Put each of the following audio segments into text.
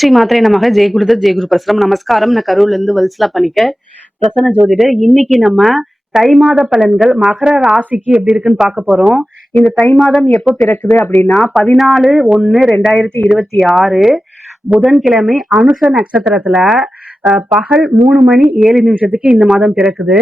ஸ்ரீ மாத்திரை நமக ஜெயகுருத ஜெயகுரு பிரசனம். நமஸ்காரம். நான் கரூர்ல இருந்து வல்சலா பண்ணிக்க பிரசன்ன ஜோதிடர். இன்னைக்கு நம்ம தை மாத பலன்கள் மகர ராசிக்கு எப்படி இருக்குன்னு பார்க்க போறோம். இந்த தை மாதம் எப்போ பிறக்குது அப்படின்னா 14/1/2026 புதன்கிழமை அனுஷ நட்சத்திரத்துல பகல் 3:07 இந்த மாதம் பிறக்குது.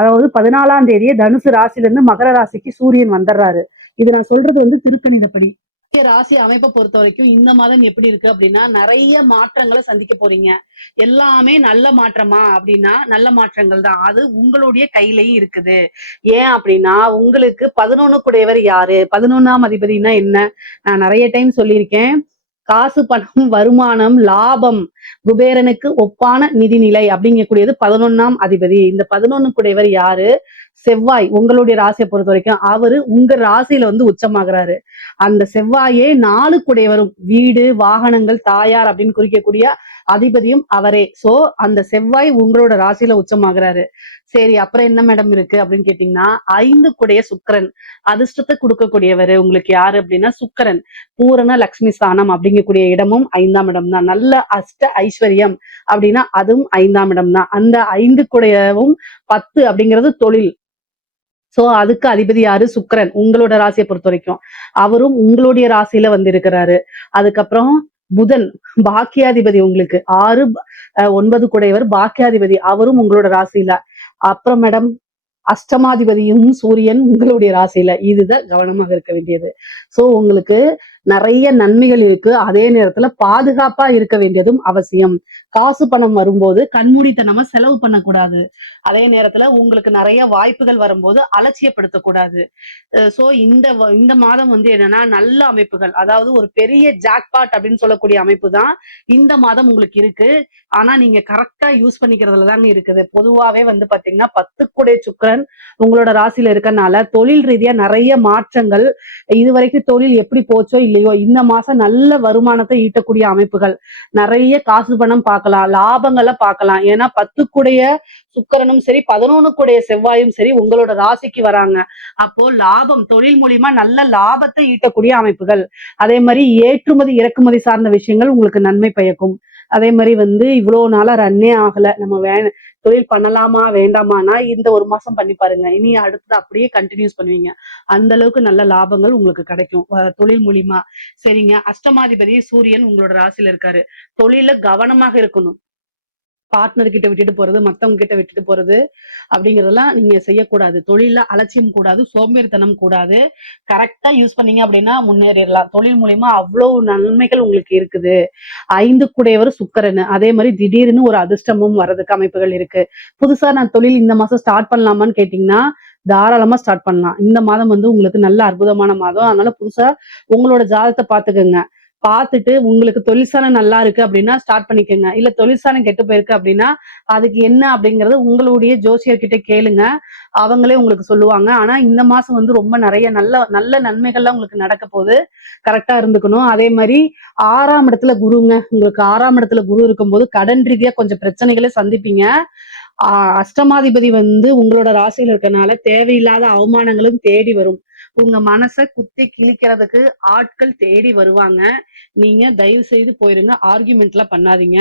அதாவது 14ஆம் தேதியே தனுசு ராசில இருந்து மகர ராசிக்கு சூரியன் வந்துடுறாரு. இது நான் சொல்றது வந்து திருக்கணிதப்படி. ராசி அமைப்பை பொறுத்த வரைக்கும் இந்த மாதம் எப்படி இருக்கு அப்படின்னா நிறைய மாற்றங்களை சந்திக்க போறீங்க. எல்லாமே நல்ல மாற்றமா அப்படின்னா நல்ல மாற்றங்கள் தான். அது உங்களுடைய கையிலயும் இருக்குது. ஏன் அப்படின்னா உங்களுக்கு 11 குடையவர் யாரு? 11ஆம் அதிபதினா என்ன? நான் நிறைய டைம் சொல்லியிருக்கேன். காசு, பணம், வருமானம், லாபம், குபேரனுக்கு ஒப்பான நிதிநிலை அப்படிங்கக்கூடியது 11ஆம் அதிபதி. இந்த 11 குடையவர் யாரு? செவ்வாய். உங்களுடைய ராசியை பொறுத்த வரைக்கும் அவரு உங்க ராசியில வந்து உச்சமாகிறாரு. அந்த செவ்வாயே 4 குடையவரும் வீடு, வாகனங்கள், தாயார் அப்படின்னு குறிக்கக்கூடிய அதிபதியும் அவரே. சோ அந்த செவ்வாய் உங்களோட ராசியில உச்சமாகிறாரு. சரி, அப்புறம் என்ன மேடம் இருக்கு அப்படின்னு கேட்டீங்கன்னா 5 குடைய சுக்கிரன். அதிர்ஷ்டத்தை கொடுக்கக்கூடியவர் உங்களுக்கு யாரு அப்படின்னா சுக்கிரன். பூரண லட்சுமி ஸ்தானம் அப்படிங்கக்கூடிய இடமும் 5ஆம் இடம் தான். நல்ல அஷ்ட ஐஸ்வர்யம் அப்படின்னா அதுவும் 5ஆம் இடம் தான். அந்த 5 குடையவும் 10 அப்படிங்கிறது தொழில். சோ அதுக்கு அதிபதி யாரு? சுக்கிரன். உங்களோட ராசியை பொறுத்த வரைக்கும் அவரும் உங்களுடைய ராசியில வந்து இருக்கிறாரு. அதுக்கப்புறம் புதன் பாக்கியாதிபதி, உங்களுக்கு 6 9 குடையவர் பாக்கியாதிபதி, அவரும் உங்களோட ராசியில. அப்புறம் மேடம் அஷ்டமாதிபதியும் சூரியன் உங்களுடைய ராசியில. இதுதான் கவனமாக இருக்க வேண்டியது. சோ உங்களுக்கு நிறைய நன்மைகள் இருக்கு. அதே நேரத்துல பாதுகாப்பா இருக்க வேண்டியதும் அவசியம். காசு பணம் வரும்போது கண்மூடித்தனமா செலவு பண்ணக்கூடாது. அதே நேரத்துல உங்களுக்கு நிறைய வாய்ப்புகள் வரும்போது அலட்சியப்படுத்தக்கூடாது. சோ இந்த மாதம் வந்து என்னன்னா நல்ல அமைப்புகள், அதாவது ஒரு பெரிய ஜாக்பாட் அப்படின்னு சொல்லக்கூடிய அமைப்பு தான் இந்த மாதம் உங்களுக்கு இருக்கு. ஆனா நீங்க கரெக்டா யூஸ் பண்ணிக்கிறதுல தாங்க இருக்குது. பொதுவாவே வந்து பாத்தீங்கன்னா 10 குடை சுக்கிரன் உங்களோட ராசியில இருக்கனால தொழில் ரீதியா நிறைய மாற்றங்கள். இதுவரைக்கும் தொழில் எப்படி போச்சோ இல்லையோ இந்த மாசம் நல்ல வருமானத்தை ஈட்டக்கூடிய அமைப்புகள், நிறைய காசு பணம் பார்க்கலாம், லாபங்களை பார்க்கலாம். ஏன்னா 10 குடைய சுக்கிரனும் சரி 11 குடைய செவ்வாயும் சரி உங்களோட ராசிக்கு வராங்க. அப்போ லாபம், தொழில் மூலியமா நல்ல லாபத்தை ஈட்டக்கூடிய அமைப்புகள். அதே மாதிரி ஏற்றுமதி இறக்குமதி சார்ந்த விஷயங்கள் உங்களுக்கு நன்மை பயக்கும். அதே மாதிரி வந்து இவ்வளவு நாளா ரன்னே ஆகல, நம்ம தொழில் பண்ணலாமா வேண்டாமானா இந்த ஒரு மாசம் பண்ணி பாருங்க. இனி அடுத்தது அப்படியே கண்டினியூஸ் பண்ணுவீங்க. அந்த அளவுக்கு நல்ல லாபங்கள் உங்களுக்கு கிடைக்கும் தொழில் மூலியமா. சரிங்க. அஷ்டமாதிபதி சூரியன் உங்களோட ராசியில இருக்காரு. தொழில கவனமாக இருக்கணும். பார்ட்னர் கிட்ட விட்டுட்டு போறது, மத்தவங்க கிட்ட விட்டுட்டு போறது அப்படிங்கறதெல்லாம் நீங்க செய்யக்கூடாது. தொழில அலட்சியம் கூடாது, சோம்பேறித்தனம் கூடாது. கரெக்டா யூஸ் பண்ணீங்க அப்படின்னா முன்னேறிடலாம். தொழில் மூலியமா அவ்வளவு நன்மைகள் உங்களுக்கு இருக்குது. 5 குடையவர் சுக்கிரன். அதே மாதிரி திடீர்னு ஒரு அதிர்ஷ்டமும் வர்றதுக்கு அமைப்புகள் இருக்கு. புதுசா நான் தொழில் இந்த மாசம் ஸ்டார்ட் பண்ணலாமான்னு கேட்டீங்கன்னா தாராளமா ஸ்டார்ட் பண்ணலாம். இந்த மாதம் வந்து உங்களுக்கு நல்ல அற்புதமான மாதம். அதனால புதுசா உங்களோட ஜாதகத்தை பாத்துக்கோங்க. பார்த்துட்டு உங்களுக்கு தொழிற்சாலம் நல்லா இருக்கு அப்படின்னா ஸ்டார்ட் பண்ணிக்கோங்க. இல்ல தொழிற்சாலம் கெட்டு போயிருக்கு அப்படின்னா அதுக்கு என்ன அப்படிங்கறது உங்களுடைய ஜோசியர்கிட்ட கேளுங்க. அவங்களே உங்களுக்கு சொல்லுவாங்க. ஆனா இந்த மாசம் வந்து ரொம்ப நிறைய நல்ல நல்ல நன்மைகள்லாம் உங்களுக்கு நடக்க போகுது. கரெக்டா இருந்துக்கணும். அதே மாதிரி 6ஆம் இடத்துல குருங்க. உங்களுக்கு 6ஆம் இடத்துல குரு இருக்கும்போது கடன் ரீதியா கொஞ்சம் பிரச்சனைகளை சந்திப்பீங்க. அஷ்டமாதிபதி வந்து உங்களோட ராசியில இருக்கனால தேவையில்லாத அவமானங்களும் தேடி வரும். உங்க மனசை குத்தி கிழிக்கிறதுக்கு ஆட்கள் தேடி வருவாங்க. நீங்க தயவு செய்து போயிருங்க. ஆர்கியூமெண்ட் எல்லாம் பண்ணாதீங்க.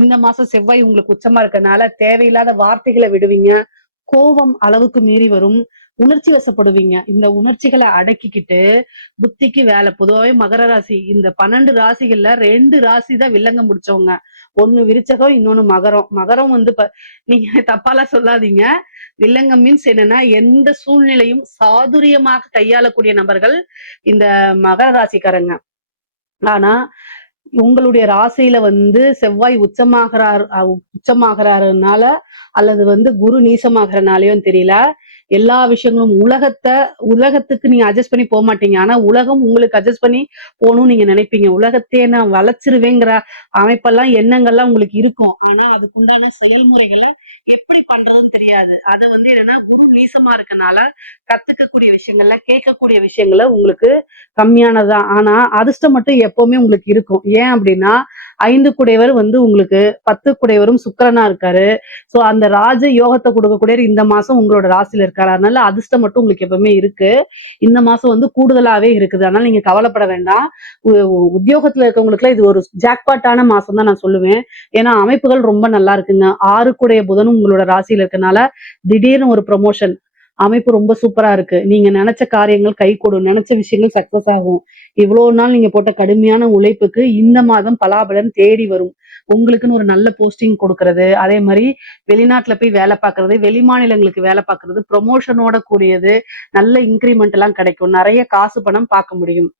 இந்த மாசம் செவ்வாய் உங்களுக்கு உச்சமா இருக்கனால தேவையில்லாத வார்த்தைகளை விடுவீங்க. கோபம் அளவுக்கு மீறி வரும். உணர்ச்சி வசப்படுவீங்க. இந்த உணர்ச்சிகளை அடக்கிக்கிட்டு புத்திக்கு வேலை. பொதுவாவே மகர ராசி இந்த 12 ராசிகள்ல 2 ராசி தான் வில்லங்கம் முடிச்சவங்க. ஒண்ணு விருச்சகம், இன்னொன்னு மகரம். மகரம் வந்து நீங்க தப்பாலாம் சொல்லாதீங்க. வில்லங்கம் மீன்ஸ் என்னன்னா எந்த சூழ்நிலையும் சாதுரியமாக கையாளக்கூடிய நபர்கள் இந்த மகர ராசிக்காரங்க. ஆனா உங்களுடைய ராசியில வந்து செவ்வாய் உச்சமாகறாருனால அல்லது வந்து குரு நீசமாகறனாலயும் தெரியல, எல்லா விஷயங்களும் உலகத்துக்கு நீங்க அட்ஜஸ்ட் பண்ணி போக மாட்டீங்க. ஆனா உலகம் உங்களுக்கு அட்ஜஸ்ட் பண்ணி போகணும்னு நீங்க நினைப்பீங்க. உலகத்தையே நான் வளைச்சிருவேங்கிற அமைப்பெல்லாம் எண்ணங்கள்லாம் உங்களுக்கு இருக்கும். ஆனா அதுக்குண்டான செயல்முறைகளை எப்படி பண்றதுன்னு தெரியாது. அது வந்து என்னன்னா குரு நீசமா இருக்கனால கத்துக்கக்கூடிய விஷயங்கள்ல கேட்கக்கூடிய விஷயங்கள உங்களுக்கு கம்மியானதுதான். ஆனா அதிர்ஷ்டம் மட்டும் எப்பவுமே உங்களுக்கு இருக்கும். ஏன் அப்படின்னா 5 குடையவர் வந்து உங்களுக்கு 10 குடையவரும் சுக்கிரனா இருக்காரு. சோ அந்த ராஜ யோகத்தை கொடுக்கக்கூடியவர் இந்த மாசம் உங்களோட ராசியில இருக்காரு. அதனால அதிர்ஷ்டம் மட்டும் உங்களுக்கு எப்பவுமே இருக்கு. இந்த மாசம் வந்து கூடுதலாவே இருக்குது. அதனால நீங்க கவலைப்பட வேண்டாம். உத்தியோகத்துல இருக்கவங்களுக்குலாம் இது ஒரு ஜாக்பாட்டான மாசம் தான் நான் சொல்லுவேன். ஏன்னா அமைப்புகள் ரொம்ப நல்லா இருக்குங்க. 6 கூடைய புதனும் உங்களோட ராசியில இருக்கனால திடீர்னு ஒரு ப்ரமோஷன் அமைப்பு ரொம்ப சூப்பரா இருக்கு. நீங்க நினைச்ச காரியங்கள் கைகூடும். நினைச்ச விஷயங்கள் சக்சஸ் ஆகும். இவ்வளவு நாள் நீங்க போட்ட கடுமையான உழைப்புக்கு இந்த மாதம் பலாபலன் தேடி வரும். உங்களுக்குன்னு ஒரு நல்ல போஸ்டிங் கொடுக்கறது, அதே மாதிரி வெளிநாட்டுல போய் வேலை பார்க்கறது, வெளி மாநிலங்களுக்கு வேலை பார்க்கறது, ப்ரொமோஷனோட கூடியது, நல்ல இன்கிரிமெண்ட் எல்லாம் கிடைக்கும். நிறைய காசு பணம் பார்க்க முடியும்.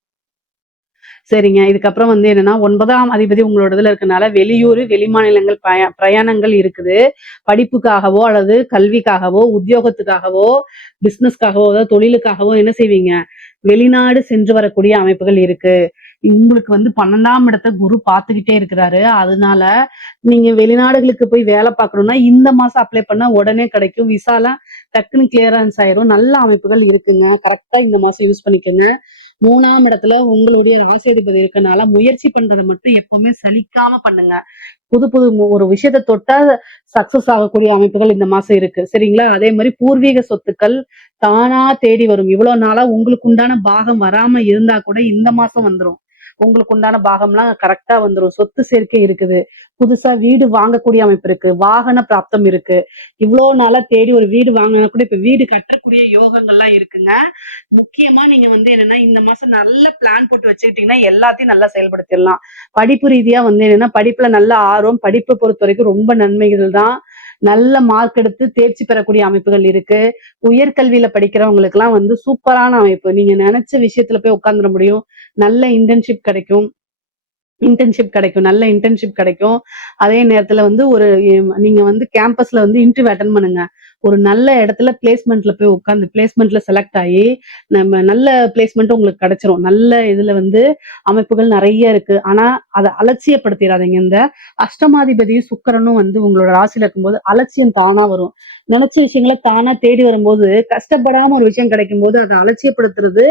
சரிங்க. இதுக்கப்புறம் வந்து என்னன்னா 9ஆம் அதிபதி உங்களோட இதுல இருக்கனால வெளியூர், வெளிமாநிலங்கள் பிரயாணங்கள் இருக்குது. படிப்புக்காகவோ அல்லது கல்விக்காகவோ, உத்தியோகத்துக்காகவோ, பிசினஸ்க்காகவோ, அதாவது தொழிலுக்காகவோ என்ன செய்வீங்க? வெளிநாடு சென்று வரக்கூடிய அமைப்புகள் இருக்கு. உங்களுக்கு வந்து 12ஆம் இடத்த குரு பார்த்துக்கிட்டே இருக்கிறாரு. அதனால நீங்க வெளிநாடுகளுக்கு போய் வேலை பார்க்கணும்னா இந்த மாசம் அப்ளை பண்ணா உடனே கிடைக்கும். விசாலாம் டக்குன்னு கிளியரன்ஸ் ஆயிரும். நல்ல அமைப்புகள் இருக்குங்க. கரெக்டா இந்த மாசம் யூஸ் பண்ணிக்கோங்க. 3ஆம் இடத்துல உங்களுடைய ராசியாதிபதி இருக்கனால முயற்சி பண்றதை மட்டும் எப்பவுமே சலிக்காம பண்ணுங்க. புது புது ஒரு விஷயத்த தொட்டா சக்சஸ் ஆகக்கூடிய அமைப்புகள் இந்த மாசம் இருக்கு. சரிங்களா? அதே மாதிரி பூர்வீக சொத்துக்கள் தானா தேடி வரும். இவ்வளவு நாளா உங்களுக்கு உண்டான பாகம் வராம இருந்தா கூட இந்த மாசம் வந்துரும். உங்களுக்கு உண்டான பாகம்லாம் கரெக்டா வந்துரும். சொத்து சேர்க்கை இருக்குது. புதுசா வீடு வாங்கக்கூடிய அமைப்பு இருக்கு. வாகன பிராப்தம் இருக்கு. இவ்வளவு நாளா தேடி ஒரு வீடு வாங்கினா கூட இப்ப வீடு கட்டக்கூடிய யோகங்கள்லாம் இருக்குங்க. முக்கியமா நீங்க வந்து என்னன்னா இந்த மாசம் நல்ல பிளான் போட்டு வச்சுக்கிட்டீங்கன்னா எல்லாத்தையும் நல்லா செயல்படுத்திடலாம். படிப்பு ரீதியா வந்து என்னன்னா படிப்புல நல்ல ஆர்வம், படிப்பை பொறுத்த வரைக்கும் ரொம்ப நன்மைகள் தான். நல்ல மார்க் எடுத்து தேர்ச்சி பெறக்கூடிய அமைப்புகள் இருக்கு. உயர்கல்வியில படிக்கிறவங்களுக்கு எல்லாம் வந்து சூப்பரான அமைப்பு. நீங்க நினைச்ச விஷயத்துல போய் உட்கார்ந்துட முடியும். நல்ல நல்ல இன்டர்ன்ஷிப் கிடைக்கும். அதே நேரத்துல வந்து நீங்க வந்து கேம்பஸ்ல வந்து இன்டர்வியூ அட்டெண்ட் பண்ணுங்க. ஒரு நல்ல இடத்துல பிளேஸ்மெண்ட்ல போய் உட்கார்ந்து பிளேஸ்மெண்ட்ல செலக்ட் ஆகி நம்ம நல்ல பிளேஸ்மெண்ட் உங்களுக்கு கிடைச்சிரும். நல்ல இதுல வந்து அமைப்புகள் நிறைய இருக்கு. ஆனா அதை அலட்சியப்படுத்திடாதீங்க. இந்த அஷ்டமாதிபதியும் சுக்கிரனும் வந்து உங்களோட ராசியில இருக்கும்போது அலட்சியம் தானா வரும். நினைச்ச விஷயங்களை தானா தேடி வரும்போது கஷ்டப்படாம ஒரு விஷயம் கிடைக்கும் போது அதை அலட்சியப்படுத்துறது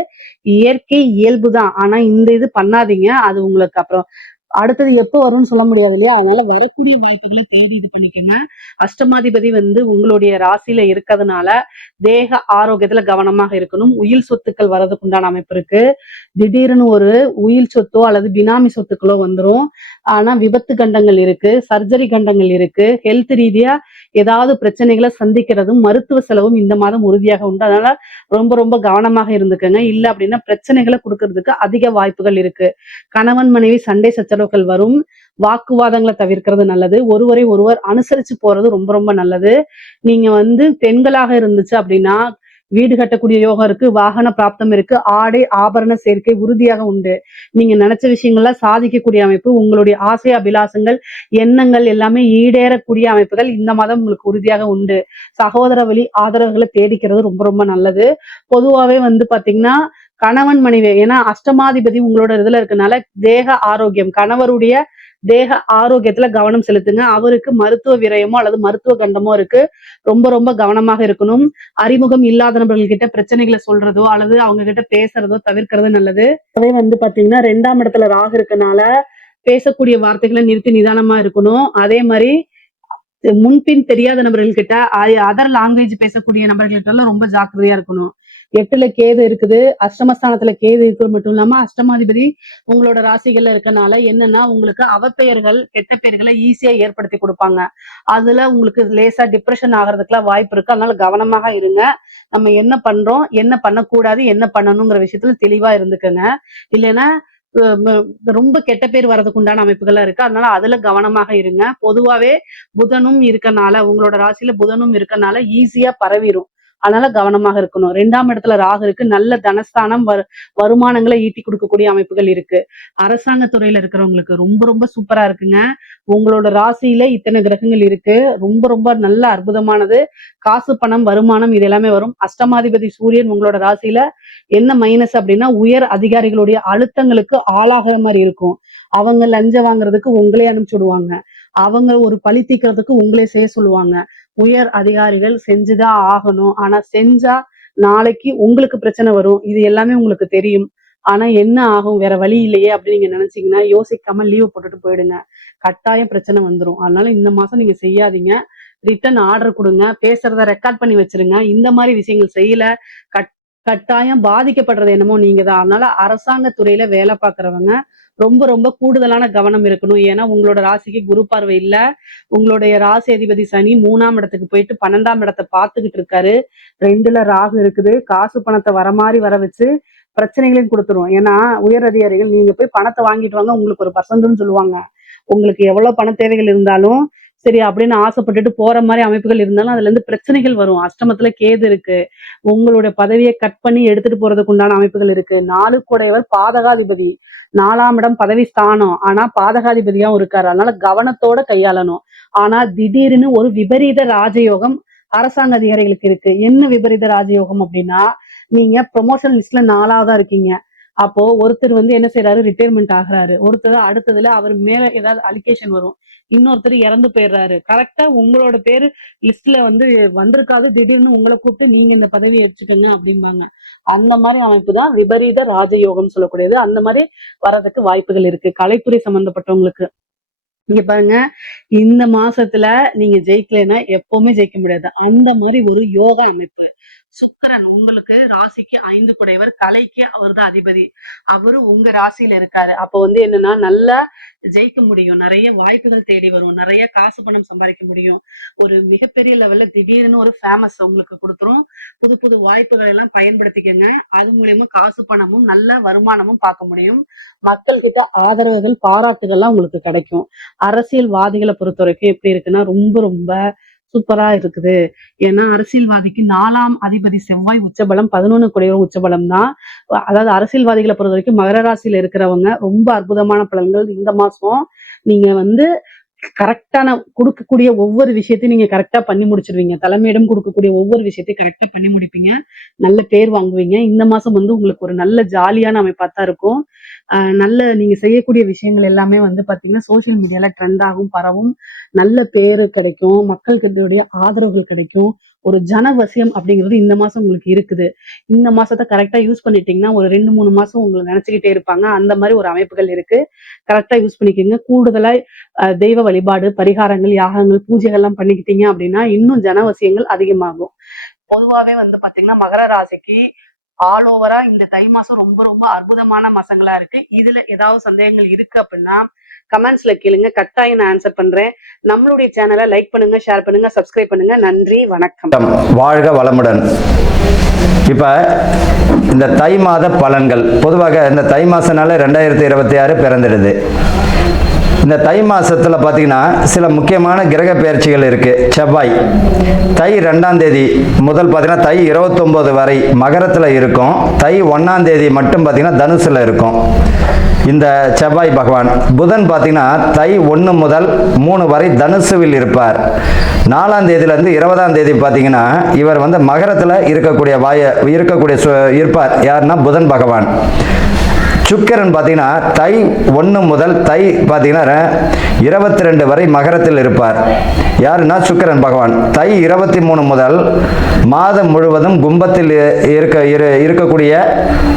இயற்கை இயல்புதான். ஆனா இந்த இது பண்ணாதீங்க. அது உங்களுக்கு அப்புறம் அடுத்தது எப்போ வரும்னு சொல்ல முடியாது இல்லையா? அதனால வரக்கூடிய வாய்ப்புகளை தேடி இது பண்ணிக்கோங்க. அஷ்டமாதிபதி வந்து உங்களுடைய ராசியில இருக்கிறதுனால தேக ஆரோக்கியத்துல கவனமாக இருக்கணும். உயில் சொத்துக்கள் வர்றதுக்கு உண்டான அமைப்பு இருக்கு. திடீர்னு ஒரு உயில் சொத்தோ அல்லது பினாமி சொத்துக்களோ வந்துரும். ஆனா விபத்து கண்டங்கள் இருக்கு, சர்ஜரி கண்டங்கள் இருக்கு. ஹெல்த் ரீதியா ஏதாவது பிரச்சனைகளை சந்திக்கிறதும் மருத்துவ செலவும் இந்த மாதம் உறுதியாக உண்டு. அதனால ரொம்ப ரொம்ப கவனமாக இருந்துக்கங்க. இல்ல அப்படின்னா பிரச்சனைகளை கொடுக்கறதுக்கு அதிக வாய்ப்புகள் இருக்கு. கணவன் மனைவி சண்டை சச்சரவுகள் வரும். வாக்குவாதங்களை தவிர்க்கிறது நல்லது. ஒருவரை ஒருவர் அனுசரிச்சு போறது ரொம்ப ரொம்ப நல்லது. நீங்க வந்து பெண்களாக இருந்துச்சு அப்படின்னா வீடு கட்டக்கூடிய யோகம் இருக்கு. வாகன பிராப்தம் இருக்கு. ஆடை ஆபரண சேர்க்கை உறுதியாக உண்டு. நீங்க நினைச்ச விஷயங்கள்லாம் சாதிக்கக்கூடிய அமைப்பு. உங்களுடைய ஆசை அபிலாசங்கள் எண்ணங்கள் எல்லாமே ஈடேறக்கூடிய அமைப்புகள் இந்த மாதம் உங்களுக்கு உறுதியாக உண்டு. சகோதர வழி ஆதரவுகளை தேடிக்கிறது ரொம்ப ரொம்ப நல்லது. பொதுவாவே வந்து பாத்தீங்கன்னா கணவன் மனைவி ஏன்னா அஷ்டமாதிபதி உங்களோட இதுல இருக்கனால தேக ஆரோக்கியம் கணவருடைய தேக ஆரோக்கியத்துல கவனம் செலுத்துங்க. அவருக்கு மருத்துவ விரயமோ அல்லது மருத்துவ கண்டமோ இருக்கு. ரொம்ப ரொம்ப கவனமாக இருக்கணும். அறிமுகம் இல்லாத நபர்கள் கிட்ட பிரச்சனைகளை சொல்றதோ அல்லது அவங்க கிட்ட பேசுறதோ தவிர்க்கிறது நல்லது. அதே வந்து பாத்தீங்கன்னா 2ஆம் இடத்துல ராகு இருக்கனால பேசக்கூடிய வார்த்தைகளை நிறுத்தி நிதானமா இருக்கணும். அதே மாதிரி முன்பின் தெரியாத நபர்கள் கிட்ட அதர் லாங்குவேஜ் பேசக்கூடிய நபர்கள்கிட்ட எல்லாம் ரொம்ப ஜாக்கிரதையா இருக்கணும். 8ல கேது இருக்குது. அஷ்டமஸ்தானத்துல கேது இருக்கிறது மட்டும் இல்லாம அஷ்டமாதிபதி உங்களோட ராசிகள்ல இருக்கனால என்னன்னா உங்களுக்கு அவப்பெயர்கள் கெட்ட பெயர்களை ஈஸியா ஏற்படுத்தி கொடுப்பாங்க. அதுல உங்களுக்கு லேசா டிப்ரெஷன் ஆகிறதுக்குலாம் வாய்ப்பு இருக்கு. அதனால கவனமாக இருங்க. நம்ம என்ன பண்றோம், என்ன பண்ணக்கூடாது, என்ன பண்ணணுங்கிற விஷயத்துல தெளிவா இருந்துக்கங்க. இல்லைன்னா ரொம்ப கெட்ட பேர் வர்றதுக்கு உண்டான அமைப்புகள்லாம் இருக்கு. அதனால அதுல கவனமாக இருங்க. பொதுவாவே புதனும் இருக்கனால உங்களோட ராசியில புதனும் இருக்கனால ஈஸியா பரவிரும். அதனால கவனமாக இருக்கணும். 2ஆம் இடத்துல ராகு இருக்கு. நல்ல தனஸ்தானம் வருமானங்களை ஈட்டி கொடுக்கக்கூடிய அமைப்புகள் இருக்கு. அரசாங்க துறையில இருக்கிறவங்களுக்கு ரொம்ப ரொம்ப சூப்பரா இருக்குங்க. உங்களோட ராசியில இத்தனை கிரகங்கள் இருக்கு. ரொம்ப ரொம்ப நல்ல அற்புதமானது. காசு பணம் வருமானம் இது எல்லாமே வரும். அஷ்டமாதிபதி சூரியன் உங்களோட ராசியில என்ன மைனஸ் அப்படின்னா உயர் அதிகாரிகளுடைய அழுத்தங்களுக்கு ஆளாகிற மாதிரி இருக்கும். அவங்க லஞ்சம் வாங்குறதுக்கு உங்களே அனுப்பிச்சு விடுவாங்க. அவங்க ஒரு பழி தீர்க்கறதுக்கு உங்களே செய்ய சொல்லுவாங்க. உயர் அதிகாரிகள் செஞ்சுதான் ஆகணும். ஆனா செஞ்சா நாளைக்கு உங்களுக்கு பிரச்சனை வரும். இது எல்லாமே உங்களுக்கு தெரியும். ஆனா என்ன ஆகும், வேற வழி இல்லையே அப்படின்னு நீங்க நினைச்சீங்கன்னா யோசிக்காம லீவ் போட்டுட்டு போயிடுங்க. கட்டாயம் பிரச்சனை வந்துரும். அதனால இந்த மாசம் நீங்க செய்யாதீங்க. ரிட்டர்ன் ஆர்டர் கொடுங்க, பேசுறத ரெக்கார்ட் பண்ணி வச்சிருங்க. இந்த மாதிரி விஷயங்கள் செய்யல, கட்டாயம் பாதிக்கப்படுறது என்னமோ நீங்க தான். அதனால அரசாங்க துறையில வேலை பார்க்கறவங்க ரொம்ப ரொம்ப கூடுதலான கவனம் இருக்கணும். ஏன்னா உங்களோட ராசிக்கு குரு பார்வை இல்ல. உங்களுடைய ராசி அதிபதி சனி 3ஆம் இடத்துக்கு போயிட்டு 12ஆம் இடத்தை பார்த்துக்கிட்டு இருக்காரு. 2ல ராகு இருக்குது. காசு பணத்தை வர மாதிரி வர வச்சு பிரச்சனைகளையும் கொடுத்துரும். ஏன்னா உயர் அதிகாரிகள் நீங்க போய் பணத்தை வாங்கிட்டு வாங்க, உங்களுக்கு ஒரு பர்சன்ட்னு சொல்லுவாங்க. உங்களுக்கு எவ்வளவு பண தேவைகள் இருந்தாலும் சரி அப்படின்னு ஆசைப்பட்டுட்டு போற மாதிரி அமைப்புகள் இருந்தாலும் அதுல இருந்து பிரச்சனைகள் வரும். அஷ்டமத்துல கேது இருக்கு. உங்களுடைய பதவியை கட் பண்ணி எடுத்துட்டு போறதுக்கு உண்டான அமைப்புகள் இருக்கு. 4 கூடையவர் பாதகாதிபதி. 4ஆம் இடம் பதவி ஸ்தானம். ஆனா பாதகாதிபதியாவும் இருக்காரு. அதனால கவனத்தோட கையாளணும். ஆனா திடீர்னு ஒரு விபரீத ராஜயோகம் அரசாங்க அதிகாரிகளுக்கு இருக்கு. என்ன விபரீத ராஜயோகம் அப்படின்னா, நீங்க ப்ரொமோஷன் லிஸ்ட்ல 4ஆவதா இருக்கீங்க. அப்போ ஒருத்தர் என்ன செய்யறாரு, ரிட்டையர்மெண்ட் ஆகுறாரு. ஒருத்தர் அடுத்ததுல அவர் மேல ஏதாவது அலிகேஷன் வரும். இன்னொருத்தர் இறந்து போயிடுறாரு. கரெக்டா உங்களோட பேரு லிஸ்ட்ல வந்திருக்காது. திடீர்னு உங்களை கூப்பிட்டு நீங்க இந்த பதவியை எடுத்துக்கங்க அப்படிம்பாங்க. அந்த மாதிரி அமைப்பு தான் விபரீத ராஜயோகம் சொல்லக்கூடியது. அந்த மாதிரி வர்றதுக்கு வாய்ப்புகள் இருக்கு கலைத்துறை சம்பந்தப்பட்டவங்களுக்கு. இங்க பாருங்க, இந்த மாசத்துல நீங்க ஜெயிக்கலைன்னா எப்பவுமே ஜெயிக்க முடியாது. அந்த மாதிரி ஒரு யோகா அமைப்பு. சுக்கிரன் உங்களுக்கு ராசிக்கு 5 குடையவர், கலைக்கு அவர் தான் அதிபதி. அவரு உங்க ராசியில இருக்காரு. அப்போ என்னன்னா நல்லா ஜெயிக்க முடியும். நிறைய வாய்ப்புகள் தேடி வரும். நிறைய காசு பணம் சம்பாதிக்க முடியும். ஒரு மிகப்பெரிய லெவல்ல திடீர்னு ஒரு ஃபேமஸ் உங்களுக்கு கொடுத்துரும். புது புது வாய்ப்புகள் எல்லாம் பயன்படுத்திக்கங்க. அது மூலியமா காசு பணமும் நல்ல வருமானமும் பார்க்க முடியும். மக்கள் கிட்ட ஆதரவுகள் பாராட்டுகள்லாம் உங்களுக்கு கிடைக்கும். அரசியல்வாதிகளை பொறுத்த வரைக்கும் எப்படி இருக்குன்னா ரொம்ப ரொம்ப சூப்பரா இருக்குது. ஏன்னா அரசியல்வாதிக்கு 4ஆம் அதிபதி செவ்வாய் உச்சபலம், 11 கூடையவர் உச்சபலம் தான். அதாவது அரசியல்வாதிகளை பொறுத்த வரைக்கும் மகர ராசியில இருக்கிறவங்க ரொம்ப அற்புதமான பலன்கள். இந்த மாசம் நீங்க கரெக்டான கொடுக்கக்கூடிய ஒவ்வொரு விஷயத்தையும் நீங்க கரெக்டா பண்ணி முடிச்சிருவீங்க. தலைமையிடம் கொடுக்கக்கூடிய ஒவ்வொரு விஷயத்தையும் கரெக்டா பண்ணி முடிப்பீங்க. நல்ல பேர் வாங்குவீங்க. இந்த மாசம் உங்களுக்கு ஒரு நல்ல ஜாலியான அமைப்பா தான் இருக்கும். நல்ல நீங்க செய்யக்கூடிய விஷயங்கள் எல்லாமே பாத்தீங்கன்னா சோசியல் மீடியால ட்ரெண்ட் ஆகும், பரவும். நல்ல பேரு கிடைக்கும். மக்களுடைய ஆதரவுகள் கிடைக்கும். ஒரு ஜனவசியம் அப்படிங்கிறது இந்த மாசம் உங்களுக்கு இருக்குது. இந்த மாசத்தை கரெக்டா யூஸ் பண்ணிட்டீங்கன்னா ஒரு 2-3 மாசம் உங்களை நினைச்சுக்கிட்டே இருப்பாங்க. அந்த மாதிரி ஒரு அமைப்புகள் இருக்கு. கரெக்டா யூஸ் பண்ணிக்கோங்க. கூடுதலா தெய்வ வழிபாடு, பரிகாரங்கள், யாகங்கள், பூஜைகள்லாம் பண்ணிக்கிட்டீங்க அப்படின்னா இன்னும் ஜனவசியங்கள் அதிகமாகும். பொதுவாவே பாத்தீங்கன்னா மகர ராசிக்கு ஆல் ஓவரா இந்த தை மாசம் ரொம்ப ரொம்ப அற்புதமான மாசங்களா இருக்கு. இதுல ஏதாவது சந்தேகங்கள் இருக்கு அப்படின்னா கமெண்ட்ஸ்ல கேளுங்க. கட்டாயம் நான் ஆன்சர் பண்றேன். நம்மளுடைய சேனலை லைக் பண்ணுங்க, ஷேர் பண்ணுங்க, சப்ஸ்கிரைப் பண்ணுங்க. நன்றி, வணக்கம். வாழ்க வளமுடன். இப்ப இந்த தை மாத பலன்கள் பொதுவாக இந்த தை மாசனால 2026 பிறந்துடுது. இந்த தை மாசத்துல பாத்தீங்கன்னா சில முக்கியமான கிரக பெயர்ச்சிகள் இருக்கு. செவ்வாய் தை 2ஆம் தேதி முதல் பாத்தீங்கன்னா தை 29 வரை மகரத்துல இருக்கும். தை 1ஆம் தேதி மட்டும் பாத்தீங்கன்னா தனுசுல இருக்கும் இந்த செவ்வாய் பகவான். புதன் பாத்தீங்கன்னா தை 1 முதல் 3 வரை தனுசுவில் இருப்பார். 4ஆம் தேதியிலிருந்து 20ஆம் தேதி பாத்தீங்கன்னா இவர் மகரத்துல இருப்பார். யாருன்னா புதன் பகவான். சுக்கிரன் பாத்தீங்கன்னா தை 1 முதல் தை பாத்தீங்கன்னா 22 வரை மகரத்தில் இருப்பார். யாருன்னா சுக்கிரன் பகவான். தை 23 முதல் மாதம் முழுவதும் கும்பத்தில் இருக்கக்கூடிய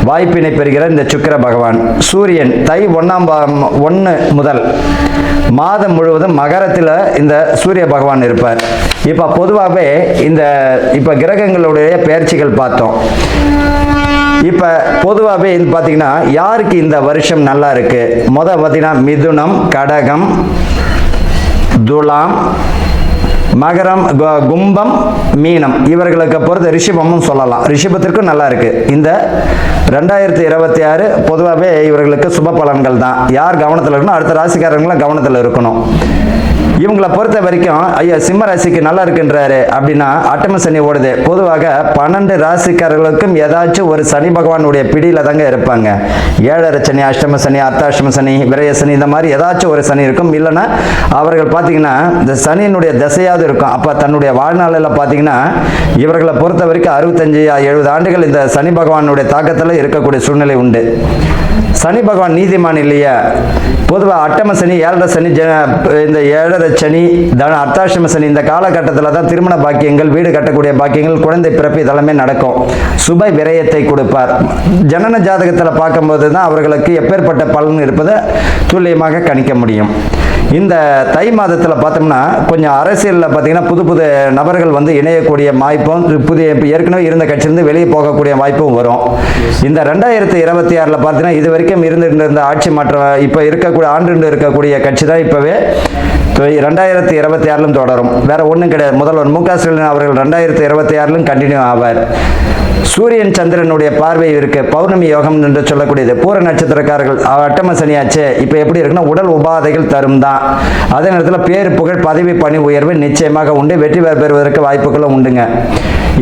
வாய்ப்பினை பெறுகிற இந்த சுக்கிர பகவான். சூரியன் தை 1 முதல் மாதம் முழுவதும் மகரத்தில் இந்த சூரிய பகவான் இருப்பார். இப்ப பொதுவாகவே இப்ப கிரகங்களுடைய பெயர்ச்சிகள் பார்த்தோம். இப்ப பொதுவாகவே பாத்தீங்கன்னா யாருக்கு இந்த வருஷம் நல்லா இருக்கு? பாத்தீங்கன்னா மிதுனம், கடகம், துலாம், மகரம், கும்பம், மீனம் இவர்களுக்கு பொறுத்த ரிஷபமும் சொல்லலாம். ரிஷபத்திற்கும் நல்லா இருக்கு. இந்த 2026 பொதுவாகவே இவர்களுக்கு சுப பலன்கள் தான். யார் கவனத்தில் இருக்கணும்? அடுத்த ராசிக்காரங்களும் கவனத்தில் இருக்கணும். இவங்களை பொறுத்த வரைக்கும் ஐயா சிம்ம ராசிக்கு நல்லா இருக்குன்றாரு அப்படின்னா அட்டம சனி ஓடுது. பொதுவாக 12 ராசிக்காரர்களுக்கும் ஏதாச்சும் ஒரு சனி பகவானுடைய பிடியில தாங்க இருப்பாங்க. 7 சனி, அஷ்டம சனி, அர்த்தாஷ்டம சனி, விரய சனி, இந்த மாதிரி ஏதாச்சும் ஒரு சனி இருக்கும். இல்லைன்னா அவர்கள் பார்த்தீங்கன்னா இந்த சனியினுடைய திசையாவது இருக்கும். அப்ப தன்னுடைய வாழ்நாளில் பார்த்தீங்கன்னா இவர்களை பொறுத்த வரைக்கும் 65-70 ஆண்டுகள் இந்த சனி பகவானுடைய தாக்கத்தில் இருக்கக்கூடிய சூழ்நிலை உண்டு. சனி பகவான் நீதிமான் இல்லையா? பொதுவாக அட்டம சனி, 7 சனி, இந்த 7 ஏழரை சனி, அர்த்தாஷ்டம சனி, இந்த காலகட்டத்தில் தான் திருமண பாக்கியங்கள், வீடு கட்டக்கூடிய பாக்கியங்கள், குழந்தை பிறப்பு இதெல்லாமே நடக்கும். சுப விரயத்தை கொடுப்பார். ஜனன ஜாதகத்தில் பார்க்கும்போது தான் அவர்களுக்கு எப்பேற்பட்ட பலன் இருப்பதை துல்லியமாக கணிக்க முடியும். இந்த தை மாதத்தில் பார்த்தோம்னா கொஞ்சம் அரசியலில் பார்த்தீங்கன்னா புது புது நபர்கள் வந்து இணையக்கூடிய வாய்ப்பும், புதிய ஏற்கனவே இருந்த கட்சியிலிருந்து வெளியே போகக்கூடிய வாய்ப்பும் வரும். இந்த 2026 பார்த்தீங்கன்னா இது வரைக்கும் இருந்த ஆட்சி மாற்றம் இப்போ இருக்கக்கூடிய ஆண்டு இருக்கக்கூடிய கட்சி தான் இப்போவே 2026 தொடரும். வேற ஒன்றும் கிடையாது. முதல்வர் மு.க. ஸ்டாலின் அவர்கள் 2026 கண்டினியூ ஆவார். சூரியன் சந்திரனுடைய பார்வை இருக்கு. பௌர்ணமி யோகம் என்று சொல்லக்கூடியது. பூர நட்சத்திரக்காரர்கள் அட்டம சனியாச்சு. இப்போ எப்படி இருக்குன்னா உடல் உபாதைகள் தரும் தான். அதே நேரத்தில் பேர் புகழ் பதவி பணி உயர்வு நிச்சயமாக உண்டு. வெற்றி பெறுவதற்கு வாய்ப்புகளும் உண்டுங்க.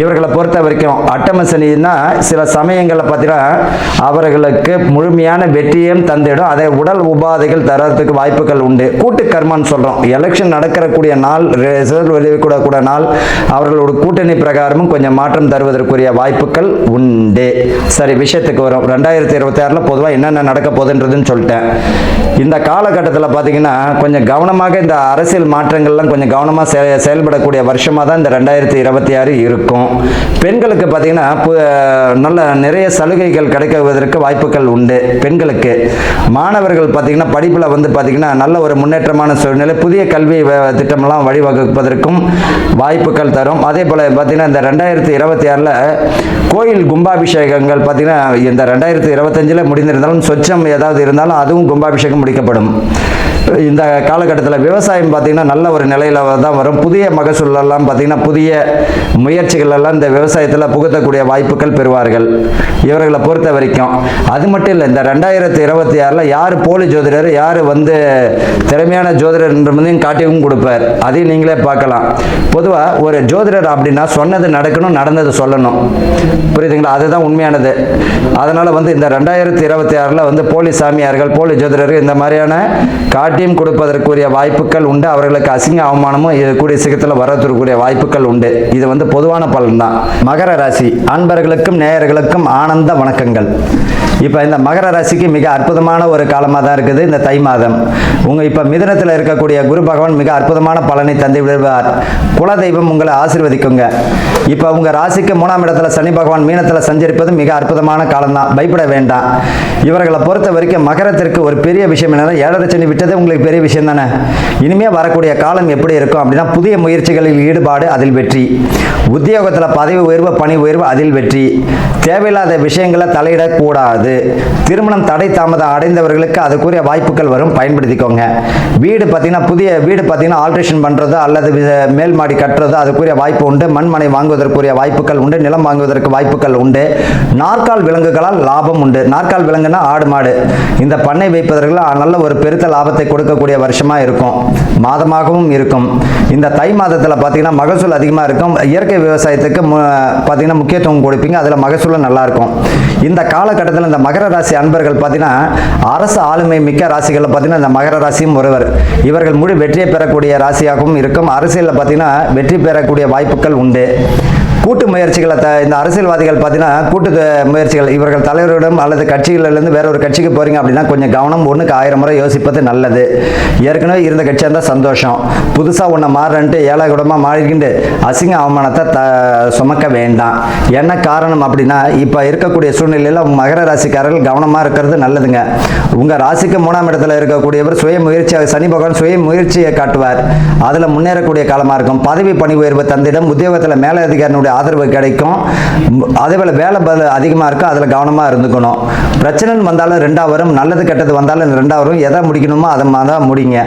இவர்களை பொறுத்த வரைக்கும் அட்டம சனின்னா சில சமயங்களில் பார்த்தீங்கன்னா அவர்களுக்கு முழுமையான வெற்றியும் தந்திடும். அதே உடல் உபாதைகள் தரத்துக்கு வாய்ப்புகள் உண்டு. கூட்டு கர்மான்னு சொல்கிறோம். எலெக்ஷன் நடக்கக்கூடிய நாள், ரிசல்ட் வெளியிடக்கூடிய நாள், அவர்களோட கூட்டணி பிரகாரமும் கொஞ்சம் மாற்றம் தருவதற்குரிய வாய்ப்புகள் உண்டு. சரி, விஷயத்துக்கு வரும். 2026 பொதுவாக என்னென்ன நடக்க போகுதுன்றதுன்னு சொல்லிட்டேன். இந்த காலகட்டத்தில் பார்த்தீங்கன்னா கொஞ்சம் கவனமாக இந்த அரசியல் மாற்றங்கள்லாம் கொஞ்சம் கவனமாக செயல்படக்கூடிய வருஷமாக தான் இந்த 2026 இருக்கும். பெண்களுக்கு பார்த்தீங்கன்னா நல்ல நிறைய சலுகைகள் கிடைக்குவதற்கு வாய்ப்புகள் உண்டு. பெண்களுக்கு மாணவர்கள் பார்த்தீங்கன்னா படிப்பில் வந்து பார்த்தீங்கன்னா நல்ல ஒரு முன்னேற்றமான சூழ்நிலை, புதிய கல்வி திட்டமெல்லாம் வழிவகுப்பதற்கும் வாய்ப்புகள் தரும். அதே போல் பார்த்தீங்கன்னா இந்த 2026 கோயில் கும்பாபிஷேகங்கள் பார்த்தீங்கன்னா இந்த 2025 முடிந்திருந்தாலும் சொச்சம் ஏதாவது இருந்தாலும் அதுவும் கும்பாபிஷேகம் முடிக்கப்படும். இந்த காலகட்டத்தில் விவசாயம் பார்த்தீங்கன்னா நல்ல ஒரு நிலையில் தான் வரும். புதிய மகசூலெல்லாம் பார்த்தீங்கன்னா புதிய முயற்சிகள் எல்லாம் இந்த விவசாயத்தில் புகுத்தக்கூடிய வாய்ப்புகள் பெறுவார்கள் இவர்களை பொறுத்த வரைக்கும். அது மட்டும் இல்லை, இந்த 2026 யார் போலி ஜோதிடர், யார் வந்து திறமையான ஜோதிடர் என்பதையும் காட்டியும் கொடுப்பார். அதையும் நீங்களே பார்க்கலாம். பொதுவாக ஒரு ஜோதிடர் அப்படின்னா சொன்னது நடக்கணும், நடந்தது சொல்லணும். புரியுதுங்களா? அதுதான் உண்மையானது. அதனால் வந்து இந்த 2026 வந்து போலி சாமியார்கள், போலி ஜோதிடர்கள் இந்த மாதிரியான காட்டியும் கொடுப்பதற்குரிய வாய்ப்புகள் உண்டு. அவர்களுக்கு அசிங்க அவமானமும் கூடிய சீக்கிரத்தில் வரக்கூடிய வாய்ப்புகள் உண்டு. இது வந்து பொதுவான பலன் தான். மகர ராசி அன்பர்களுக்கும் நேயர்களுக்கும் ஆனந்த வணக்கங்கள். இப்போ இந்த மகர ராசிக்கு மிக அற்புதமான ஒரு காலமாக தான் இருக்குது இந்த தை மாதம். இப்போ மிதுனத்தில் இருக்கக்கூடிய குரு பகவான் மிக அற்புதமான பலனை தந்து விடுவார். குலதெய்வம் உங்களை ஆசீர்வதிக்குங்க. இப்போ உங்கள் ராசிக்கு 3ஆம் இடத்துல சனி பகவான் மீனத்தில் சஞ்சரிப்பது மிக அற்புதமான காலம் தான். பயப்பட வேண்டாம். இவர்களை பொறுத்த வரைக்கும் மகரத்திற்கு ஒரு பெரிய விஷயம் என்னன்னா, 7.5 சனி விட்டது உங்களுக்கு பெரிய விஷயம் தானே. இனிமேல் வரக்கூடிய காலம் எப்படி இருக்கும் அப்படின்னா, புதிய முயற்சிகளில் ஈடுபாடு, அதில் வெற்றி. உத்தியோகத்தில் பதவி உயர்வு, பணி உயர்வு, அதில் வெற்றி. தேவையில்லாத விஷயங்களை தலையிடக்கூடாது. திருமணம் தடை தாமதம் அடைந்தவர்களுக்கு அதுக்குரிய வாய்ப்புகள் வரும், பயன்படுத்திக்கோங்க. வீடு பார்த்தீங்கன்னா புதிய வீடு பார்த்தீங்கன்னா ஆல்ட்ரேஷன் பண்ணுறதோ அல்லது மேல் மாடி கட்டுறதோ அதுக்குரிய வாய்ப்பு உண்டு. மண்மனை வாங்குவதற்குரிய வாய்ப்புகள் உண்டு. நிலம் வாங்குவதற்கு வாய்ப்புகள் உண்டு. நாற்கால் விலங்குகளால் லாபம் உண்டு. நாற்கால் விலங்குனா ஆடு மாடு, இந்த பண்ணை வைப்பதற்கு நல்ல ஒரு பெருத்த லாபத்தை கொடுக்கக்கூடிய வருஷமாக இருக்கும், மாதமாகவும் இருக்கும். இந்த தை மாதத்தில் பார்த்தீங்கன்னா மகசூல் அதிகமாக இருக்கும். இயற்கை விவசாயத்துக்கு பார்த்தீங்கன்னா முக்கியத்துவம் கொடுப்பீங்க. அதில் மகசூலும் நல்லா இருக்கும். இந்த காலகட்டத்தில் இந்த மகர ராசி அன்பர்கள் பார்த்தீங்கன்னா அரசு ஆளுமை மிக்க ராசிகளில் பார்த்தீங்கன்னா இந்த மகர ராசியும் ஒருவர். இவர்கள் முழு வெற்றியை பெறக்கூடிய ராசியாகவும் இருக்கும். அரசியலில் பார்த்தீங்கன்னா வெற்றி பெறக்கூடிய வாய்ப்புகள் உண்டு. கூட்டு முயற்சிகளை இந்த அரசியல்வாதிகள் பார்த்தீங்கன்னா கூட்டு முயற்சிகள், இவர்கள் தலைவரிடம் அல்லது கட்சிகளிலிருந்து வேற ஒரு கட்சிக்கு போறீங்க அப்படின்னா கொஞ்சம் கவனம், 1க்கு 1000 முறை யோசிப்பது நல்லது. ஏற்கனவே இருந்த கட்சியாக இருந்தால் சந்தோஷம். புதுசாக ஒன்றை மாறன்ட்டு ஏழை குடமாக மாறிக்கிண்டு அசிங்க அவமானத்தை சுமக்க வேண்டாம். என்ன காரணம் அப்படின்னா, இப்போ இருக்கக்கூடிய சூழ்நிலையில் மகர ராசிக்காரர்கள் கவனமாக இருக்கிறது நல்லதுங்க. உங்கள் ராசிக்கு 3ஆம் இடத்துல இருக்கக்கூடியவர் சுய முயற்சியாக சனி பகவான் சுய முயற்சியை காட்டுவார். அதில் முன்னேறக்கூடிய காலமாக இருக்கும். பதவி பணி உயர்வு தந்திடம். உத்தியோகத்தில் மேலதிகாரினுடைய ஆதரவு கிடைக்கும். அதே போல வேலை அதிகமாக இருக்கும், அதில் கவனமாக இருந்துக்கணும். பிரச்சனை வந்தாலும் 2ஆ வரும், நல்லது கெட்டது வந்தாலும் 2ஆ வரும். எதை முடிக்கணுமோ அதை தான் முடிங்க.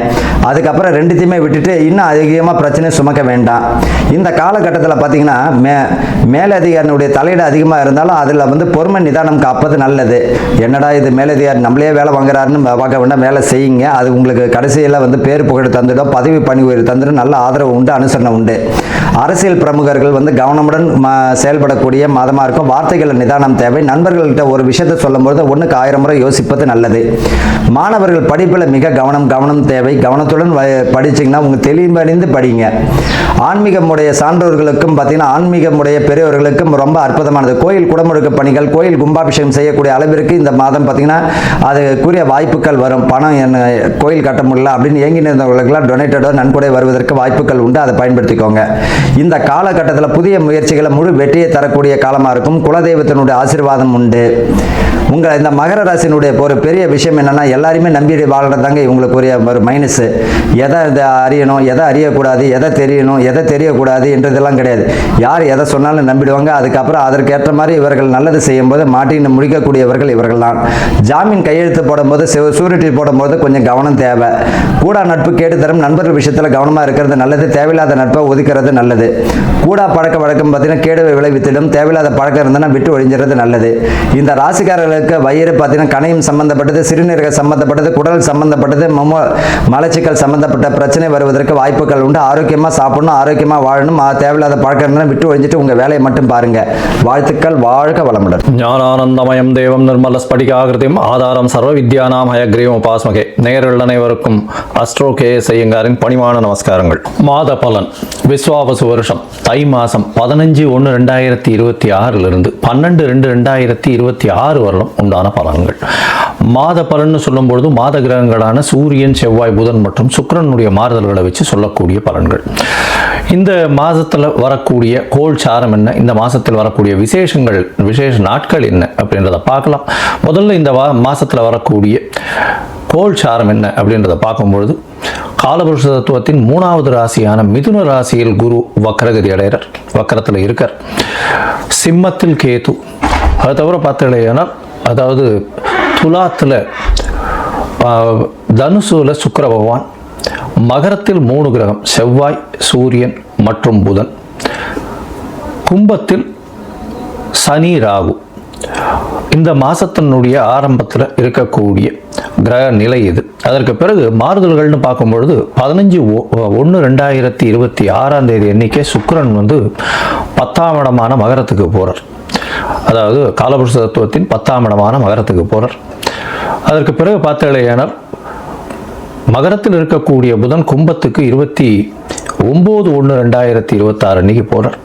அதுக்கப்புறம் 2த்தையுமே விட்டுட்டு இன்னும் அதிகமாக பிரச்சனை சுமக்க வேண்டாம். இந்த காலகட்டத்தில் பார்த்தீங்கன்னா மேலதிகாரினுடைய தலையீடு அதிகமாக இருந்தாலும் அதில் வந்து பொறுமை நிதானம் காப்பது நல்லது. என்னடா இது மேலதிகாரி நம்மளே வேலை வாங்குறாருன்னு பார்க்க வேண்டாம், வேலை செய்யுங்க. அது உங்களுக்கு கடைசியில் வந்து பேர் புகழ் தந்துடும், பதவி பணி உயர்வு தந்துடும், நல்ல ஆதரவு உண்டு, அனுசரணை உண்டு. அரசியல் பிரமுகர்கள் வந்து கவனமுடன் செயல்படக்கூடிய மாதமாக இருக்கும். வார்த்தைகள் நிதானம் தேவை. நண்பர்கள்கிட்ட ஒரு விஷயத்தை சொல்லும்போது 1க்கு 1000 முறை யோசிப்பது நல்லது. மாணவர்கள் படிப்பில் மிக கவனம் தேவை. கவனத்துடன் படிச்சிங்கன்னா உங்கள் தெளிவடைந்து படிங்க. ஆன்மீகமுடைய சான்றோர்களுக்கும் பார்த்தீங்கன்னா ஆன்மீகமுடைய பெரியவர்களுக்கும் ரொம்ப அற்புதமானது. கோயில் குடமுழுக்கு பணிகள், கோயில் கும்பாபிஷேகம் செய்யக்கூடிய அளவிற்கு இந்த மாதம் பார்த்தீங்கன்னா அதுக்குரிய வாய்ப்புகள் வரும். பணம் என்ன கோயில் கட்ட முடியல அப்படின்னு ஏங்கி நின்றவர்களுக்கெல்லாம் டொனேட்டடோ நன்கொடை வருவதற்கு வாய்ப்புகள் உண்டு. அதை பயன்படுத்திக்கோங்க. இந்த காலகட்டத்தில் புதிய முயற்சிகளை முழு வெற்றியை தரக்கூடிய காலமாக இருக்கும். குலதெய்வத்தினுடைய ஆசீர்வாதம் உண்டு. உங்கள் இந்த மகர ராசியினுடைய ஒரு பெரிய விஷயம் என்னன்னா, எல்லாருமே நம்பி வாழ்றதாங்க இவங்களுக்கு ஒரு மைனஸ். எதை அறியணும், எதை அறியக்கூடாது, எதை தெரியணும், எதை தெரியக்கூடாது என்றதெல்லாம் கிடையாது. யார் எதை சொன்னாலும் நம்பிடுவாங்க. அதுக்கப்புறம் அதற்கேற்ற மாதிரி இவர்கள் நல்லது செய்யும் போது மாட்டின்னு முடிக்கக்கூடியவர்கள் இவர்கள் தான். ஜாமீன் கையெழுத்து போடும்போது, சூரிட்டி போடும்போது கொஞ்சம் கவனம் தேவை. கூடா நட்பு கேட்டு தரும். நண்பர்கள் விஷயத்தில் கவனமாக இருக்கிறது நல்லது. தேவையில்லாத நட்பை ஒதுக்கிறது நல்லது. கூடா பழக்க வழக்கம் பார்த்தீங்கன்னா கேடு விளைவித்திடும். தேவையில்லாத பழக்கம் இருந்ததுன்னா விட்டு ஒழிஞ்சிறது நல்லது. இந்த ராசிக்காரர்களுக்கு வயிறு பார்த்தீங்கன்னா கணையம் சம்பந்தப்பட்டது, சிறுநீரக சம்பந்தப்பட்டது, குடல் சம்பந்தப்பட்டது, மலச்சிக்கல் சம்பந்தப்பட்ட பிரச்சனை வருவதற்கு வாய்ப்புகள் உண்டு. ஆரோக்கியமாக சாப்பிடணும், ஆரோக்கியமாக வாழணும். தேவையில்லாத பழக்கம் இருந்தால் விட்டு ஒழிஞ்சிட்டு உங்கள் வேலையை மட்டும் பாருங்க. வாழ்த்துக்கள். வாழ்க வளமுடன். ஞானானந்தமயம் தேவம் நிர்மல ஸ்படிகாகிருதியும் ஆதாரம் சர்வ வித்யானாம் ஹயக்ரீவம் உபாஸ்மகே. நேயர்கள் அனைவருக்கும் அஸ்ட்ரோ KS ஐயங்காரின் பணிவான நமஸ்காரங்கள். மாத பலன் விஸ்வாவசு வருஷம் தை மாதம் 15/1/2026 12/2/2026 வருடம் உண்டான பலன்கள். மாத பலன்னு சொல்லும்பொழுது மாத கிரகங்களான சூரியன், செவ்வாய், புதன் மற்றும் சுக்கிரனுடைய மாறுதல்களை வச்சு சொல்லக்கூடிய பலன்கள். இந்த மாதத்தில் வரக்கூடிய கோள் சாரம் என்ன, இந்த மாதத்தில் வரக்கூடிய விசேஷ நாட்கள் என்ன அப்படின்றத பார்க்கலாம். முதல்ல இந்த மாதத்தில் வரக்கூடிய கோள் சாரம் என்ன அப்படின்றத பார்க்கும்பொழுது, காலபுருஷ தத்துவத்தின் 3வது ராசியான மிதுன ராசியில் குரு வக்ரகதி அடைகிறார், வக்கரத்தில் இருக்கார். சிம்மத்தில் கேது, அது தவிர பார்த்தீங்கன்னா அதாவது துலாத்தில் தனுசுல சுக்கிர பகவான், மகரத்தில் 3 கிரகம் செவ்வாய், சூரியன் மற்றும் புதன், கும்பத்தில் சனி, ராகு. இந்த மாதத்தினுடைய ஆரம்பத்தில் இருக்கக்கூடிய கிரக நிலை இது. அதற்கு பிறகு மாறுதல்கள்னு பார்க்கும்பொழுது 15/1/2026 அன்னைக்கே சுக்கிரன் வந்து 10ஆம் இடமான மகரத்துக்கு போகிறார். அதாவது காலபுருஷ தத்துவத்தின் 10ஆம் இடமான மகரத்துக்கு போகிறார். அதற்கு பிறகு பார்த்தீங்கன்னா மகரத்தில் இருக்கக்கூடிய புதன் கும்பத்துக்கு 29/1/2026 அன்னைக்கு போகிறார்.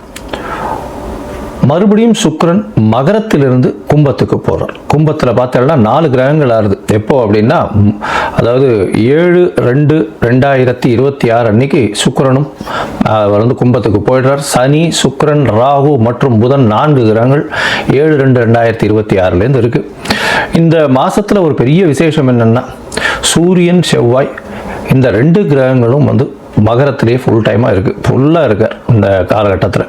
மறுபடியும் சுக்கிரன் மகரத்திலிருந்து கும்பத்துக்கு போகிறார். கும்பத்தில் பார்த்தீங்கன்னா 4 கிரகங்கள் ஆறுது. எப்போ அப்படின்னா, அதாவது 7/2/2026 அன்னைக்கு சுக்கிரனும் வந்து கும்பத்துக்கு போயிடுறார். சனி, சுக்கிரன், ராகு மற்றும் புதன் 4 கிரகங்கள் 7/2/2026 இருக்கு. இந்த மாசத்துல ஒரு பெரிய விசேஷம் என்னன்னா, சூரியன், செவ்வாய் இந்த 2 கிரகங்களும் வந்து மகரத்திலேயே ஃபுல்லாக இருக்கார் இந்த காலகட்டத்தில்.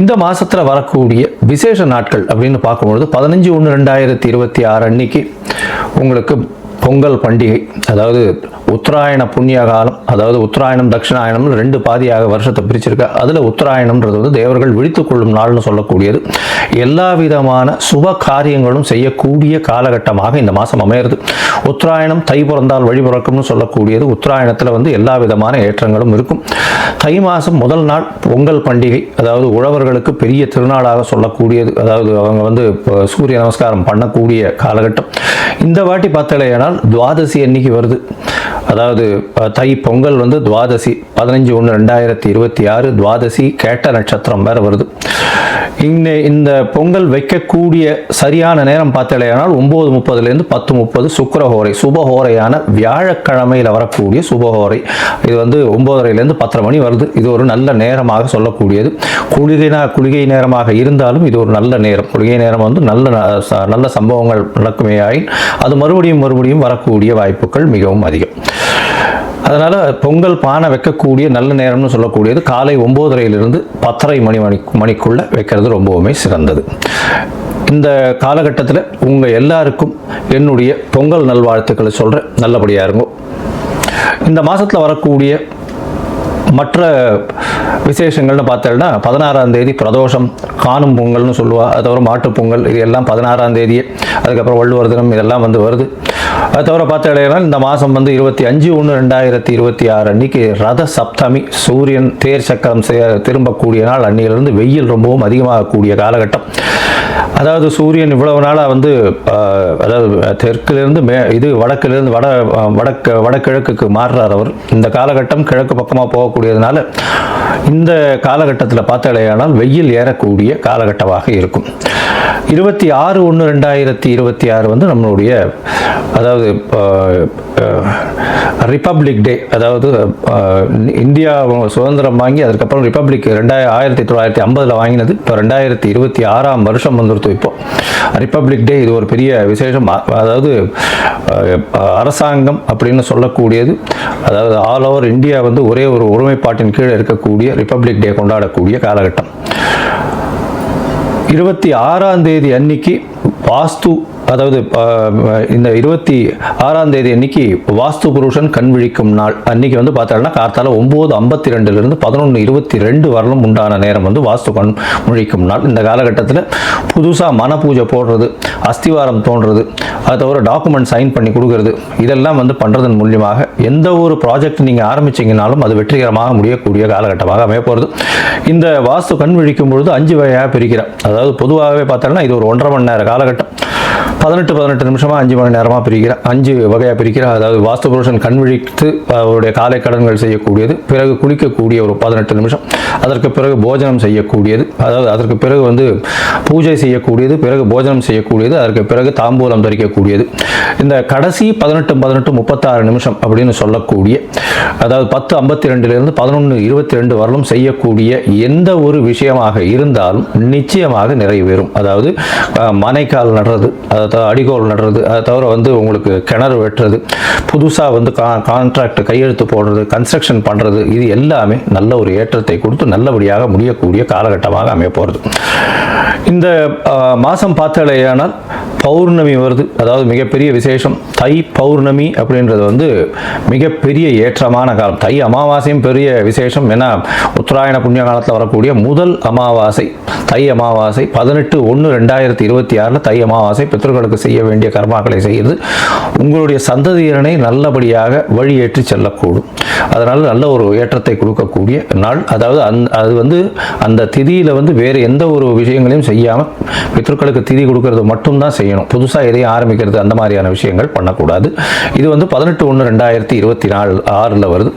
இந்த மாதத்தில் வரக்கூடிய விசேஷ நாட்கள் அப்படின்னு பார்க்கும்பொழுது 15/1/2026 அன்னைக்கு உங்களுக்கு பொங்கல் பண்டிகை, அதாவது உத்தராயண புண்ணிய காலம், அதாவது உத்தராயணம் தட்சிணாயணம் 2 பாதியாக வருஷத்தை பிரிச்சிருக்க. அதில் உத்தராயணம்ன்றது வந்து தேவர்கள் விழித்துக் கொள்ளும் நாள்னு சொல்லக்கூடியது. எல்லா விதமான சுப காரியங்களும் செய்யக்கூடிய காலகட்டமாக இந்த மாதம் அமையிறது. உத்தராயணம் தை பிறந்தால் வழி பிறக்கும்னு சொல்லக்கூடியது. உத்தராயணத்தில் வந்து எல்லா விதமான ஏற்றங்களும் இருக்கும். தை மாதம் முதல் நாள் பொங்கல் பண்டிகை, அதாவது உழவர்களுக்கு பெரிய திருநாளாக சொல்லக்கூடியது. அதாவது அவங்க வந்து சூரிய நமஸ்காரம் பண்ணக்கூடிய காலகட்டம். இந்த வாட்டி பார்த்தலையானால் துவாதசி அன்னைக்கு வருது. அதாவது தை பொங்கல் வந்து துவாதசி 15/1/2026 துவாதசி கேட்ட நட்சத்திரம் வேற வருது. இந்த பொங்கல் வைக்கக்கூடிய சரியான நேரம் பார்த்தலையானால் 9:30 10:30 சுக்கிரஹோரை, சுபஹோரையான வியாழக்கிழமையில் வரக்கூடிய சுபஹோரை. இது வந்து 9:30 10:30 மணி வருது. இது ஒரு நல்ல நேரமாக சொல்லக்கூடியது. குளிகை நேரமாக இருந்தாலும் இது ஒரு நல்ல நேரம். குளிகை நேரம் வந்து நல்ல சம்பவங்கள் நடக்குமேயாயின் அது மறுபடியும் வரக்கூடிய வாய்ப்புகள் மிகவும் அதிகம். அதனால் பொங்கல் பானை வைக்கக்கூடிய நல்ல நேரம்னு சொல்லக்கூடியது காலை 9:30 10:30 மணிக்குள்ளே வைக்கிறது ரொம்பவுமே சிறந்தது. இந்த காலகட்டத்தில் உங்கள் எல்லாருக்கும் என்னுடைய பொங்கல் நல்வாழ்த்துக்களை சொல்கிறேன். நல்லபடியாக இருக்கும். இந்த மாதத்தில் வரக்கூடிய மற்ற விசேஷங்கள்னு பார்த்தோம்னா 16ஆம் தேதி பிரதோஷம், காணும் பொங்கல்னு சொல்லுவா. அது தவிர மாட்டுப் பொங்கல், இது எல்லாம் 16ஆம் தேதியே. அதுக்கப்புறம் வள்ளுவர் தினம், இதெல்லாம் வந்து வருது. அது தவிர பார்த்தோம்னா இந்த மாதம் வந்து 25/1/2026 அன்னைக்கு ரத சப்தமி, சூரியன் தேர் சக்கரம் திரும்பக்கூடிய நாள். அன்னையிலிருந்து வெயில் ரொம்பவும் அதிகமாகக்கூடிய காலகட்டம். அதாவது சூரியன் இவ்வளவு நாளாக வந்து அதாவது தெற்கிலிருந்து வடக்கிலிருந்து வடகிழக்குக்கு மாறுறார் அவர். இந்த காலகட்டம் கிழக்கு பக்கமாக போகக்கூடியதுனால இந்த காலகட்டத்தில் பார்த்தாலேயானால் வெயில் ஏறக்கூடிய காலகட்டமாக இருக்கும். 26/1/2026 வந்து நம்மளுடைய அதாவது ரிப்பப்ளிக் டே. அதாவது இந்தியா சுதந்திரம் வாங்கி அதுக்கப்புறம் ரிப்பப்ளிக் 1950 வாங்கினது. இப்போ 2026ஆம் வருஷம் வந்துருத்து. இப்போ ரிப்பப்ளிக் டே இது ஒரு பெரிய விசேஷம். அதாவது அரசாங்கம் அப்படின்னு சொல்லக்கூடியது, அதாவது ஆல் ஓவர் இந்தியா வந்து ஒரே ஒரு ஒருமைப்பாட்டின் கீழே இருக்கக்கூடிய ரிப்பப்ளிக் டே கொண்டாடக்கூடிய காலகட்டம். 26ஆம் தேதி அன்னைக்கு வாஸ்து, அதாவது இந்த 26ஆம் தேதி அன்னைக்கு வாஸ்து புருஷன் கண் விழிக்கும் நாள். அன்னைக்கு வந்து பார்த்தோம்னா கார்த்தால 9:52 11:22 வரலும் உண்டான நேரம் வந்து வாஸ்து கண் விழிக்கும் நாள். இந்த காலகட்டத்தில் புதுசாக மன பூஜை போடுறது, அஸ்திவாரம் தோன்றது, அது தவிர டாக்குமெண்ட் சைன் பண்ணி கொடுக்கறது, இதெல்லாம் வந்து பண்ணுறதன் மூலியமாக எந்த ஒரு ப்ராஜெக்ட் நீங்கள் ஆரம்பிச்சிங்கனாலும் அது வெற்றிகரமாக முடியக்கூடிய காலகட்டமாக அமைய போகிறது. இந்த வாஸ்து கண் விழிக்கும் பொழுது 5 வகையாக பிரிக்கிறேன். அதாவது பொதுவாகவே பார்த்தோம்னா இது ஒரு 1.5 மணி நேர காலகட்டம். 18 நிமிஷமாக 5 மணி நேரமாக பிரிக்கிறேன், 5 வகையாக பிரிக்கிறேன். அதாவது வாஸ்து புருஷன் கண் விழித்து அவருடைய காலை கடன்கள் செய்யக்கூடியது, பிறகு குளிக்கக்கூடிய ஒரு 18 நிமிஷம், அதற்கு பிறகு போஜனம் செய்யக்கூடியது, அதாவது அதற்கு பிறகு வந்து பூஜை செய்யக்கூடியது, பிறகு போஜனம் செய்யக்கூடியது, அதற்கு பிறகு தாம்பூலம் தரிக்கக்கூடியது. இந்த கடைசி 18 36 நிமிஷம் அப்படின்னு சொல்லக்கூடிய, அதாவது 10:52 11:22 வரலும் செய்யக்கூடிய எந்த ஒரு விஷயமாக இருந்தாலும் நிச்சயமாக நிறைவேறும். அதாவது மனைக்கால் நடுறது, அடிகோல் நடுறது, அதை தவிர வந்து உங்களுக்கு கிணறு வெட்டுறது, புதுசாக வந்து கான்ட்ராக்ட் கையெழுத்து போடுறது, கன்ஸ்ட்ரக்ஷன் பண்ணுறது, இது எல்லாமே நல்ல ஒரு ஏற்றத்தை கொடுத்து நல்லபடியாக முடியக்கூடிய காலகட்டமாக அமைய போகிறது. இந்த மாதம் பார்த்தாலேயானால் பௌர்ணமி வருது. அதாவது மிகப்பெரிய விசேஷம் தை பௌர்ணமி அப்படின்றது வந்து மிகப்பெரிய ஏற்றமான காலம். தை அமாவாசையும் பெரிய விசேஷம். ஏன்னா உத்தராயண புண்ணிய காலத்தில் வரக்கூடிய முதல் அமாவாசை தை அமாவாசை. 18/1/2026 தை அமாவாசை. பித்ருக்களுக்கு செய்ய வேண்டிய கர்மாக்களை செய்து உங்களுடைய சந்ததியினரை நல்லபடியாக வழியேற்றி செல்லக்கூடும். அதனால் நல்ல ஒரு ஏற்றத்தை கொடுக்கக்கூடிய நாள். அதாவது அது வந்து அந்த திதியில் வந்து வேறு எந்த ஒரு விஷயங்களையும் செய்யாமல் பித்ருக்களுக்கு திதி கொடுக்கறது மட்டும்தான் செய்யணும். புதுசாக எதையும் ஆரம்பிக்கிறது அந்த மாதிரியான விஷயங்கள் பண்ணக்கூடாது. இது வந்து 18/1/2026 வருது.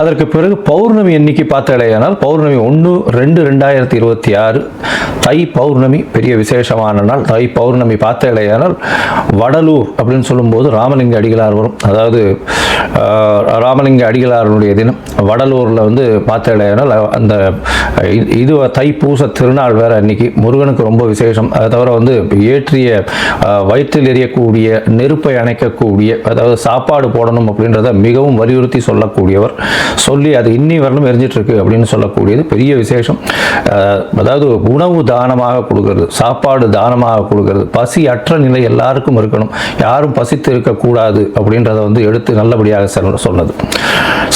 அதற்கு பிறகு பௌர்ணமி எண்ணிக்கை பார்த்தாலேயானால் பௌர்ணமி 1/2/2026 தை பௌர்ணமி பெரிய விசேஷமான நாள். தை பௌர்ணமி பார்த்தாலேயானால் வடலூர் அப்படின்னு சொல்லும்போது ராமலிங்க அடிகளார் வரும். அதாவது ராமலிங்க அடிகளாருடைய தினம் வடலூரில் வந்து பார்த்தாலேயானால் அந்த இது தைப்பூச திருநாள் வேற அன்னைக்கு. முருகனுக்கு ரொம்ப விசேஷம். அதை தவிர வந்து ஏற்றிய வயிற்றில் எரியக்கூடிய நெருப்பை அணைக்கக்கூடிய, அதாவது சாப்பாடு போடணும் அப்படின்றத மிகவும் வலியுறுத்தி சொல்லக்கூடியவர். சொல்லி அது இன்னி வரலும் எரிஞ்சிட்டு இருக்கு அப்படின்னு சொல்லக்கூடியது பெரிய விசேஷம். அதாவது உணவு தானமாக கொடுக்கறது, சாப்பாடு தானமாக கொடுக்கறது, பசி அற்ற நிலை எல்லாருக்கும் இருக்கணும், யாரும் பசித்து இருக்கக்கூடாது அப்படின்றத வந்து எடுத்து நல்லபடியாக சொன்னது.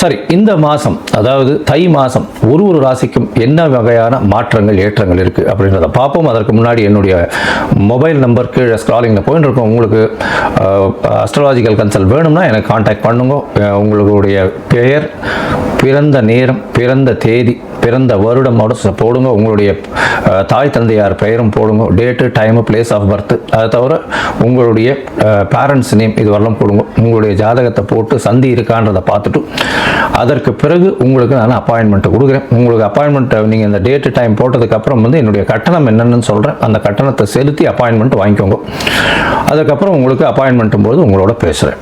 சரி, இந்த மாதம் அதாவது தை மாதம் ஒரு ராசிக்கும் என்ன வகையான மாற்றங்கள் ஏற்றங்கள் இருக்குது அப்படின்றத பார்ப்போம். அதற்கு முன்னாடி என்னுடைய மொபைல் நம்பர் கீழே ஸ்க்ராலிங்கில் போயிட்டு இருக்கோம். உங்களுக்கு அஸ்ட்ராலாஜிக்கல் கன்சல்ட் வேணும்னா எனக்கு கான்டாக்ட் பண்ணுங்க. உங்களுடைய பெயர், பிறந்த நேரம், பிறந்த தேதி, பிறந்த வருடமோட போடுங்க. உங்களுடைய தாய் தந்தையார் பெயரும் போடுங்க. Date, time, place of birth, அதை தவிர உங்களுடைய பேரண்ட்ஸ் நேம் இது வரலாம் போடுங்க. உங்களுடைய ஜாதகத்தை போட்டு சந்தி இருக்கான்றதை பார்த்துட்டு அதற்கு பிறகு உங்களுக்கு நான் அப்பாயின்மெண்ட் கொடுக்குறேன். உங்களுக்கு அப்பாயின்மெண்ட் நீங்கள் இந்த டேட்டு டைம் போட்டதுக்கப்புறம் வந்து என்னுடைய கட்டணம் என்னென்னு சொல்கிறேன். அந்த கட்டணத்தை செலுத்தி அப்பாயின்மெண்ட் வாங்கிக்கோங்க. அதுக்கப்புறம் உங்களுக்கு அப்பாயின்மெண்ட்டும் போது உங்களோட பேசுகிறேன்.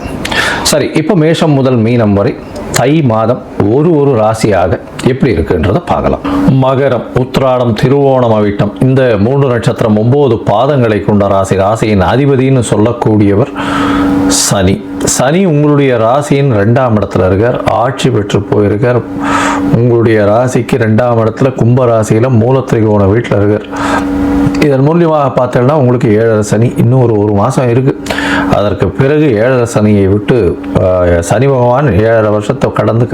சரி, இப்போ மேஷம் முதல் மீனம் வரை தை மாதம் ஒரு ராசியாக எப்படி இருக்குன்றதை பார்க்கலாம். மகரம், உத்திராடம், திருவோணம், அவிட்டம் இந்த 3 நட்சத்திரம் 9 பாதங்களை கொண்ட ராசி. ராசியின் அதிபதினு சொல்லக்கூடியவர் சனி. சனி உங்களுடைய ராசியின் 2ஆம் இடத்துல இருக்கார், ஆட்சி பெற்று போயிருக்கார். உங்களுடைய ராசிக்கு 2ஆம் இடத்துல கும்ப ராசியில் மூலத்திரிகோண வீட்டில் இருக்கார். இதன் மூலியமாக பார்த்தோம்னா உங்களுக்கு 7.5 சனி இன்னும் ஒரு மாதம் இருக்குது. அதற்கு பிறகு 7.5 சனியை விட்டு சனி பகவான் 7.5 வருஷத்தை கடந்து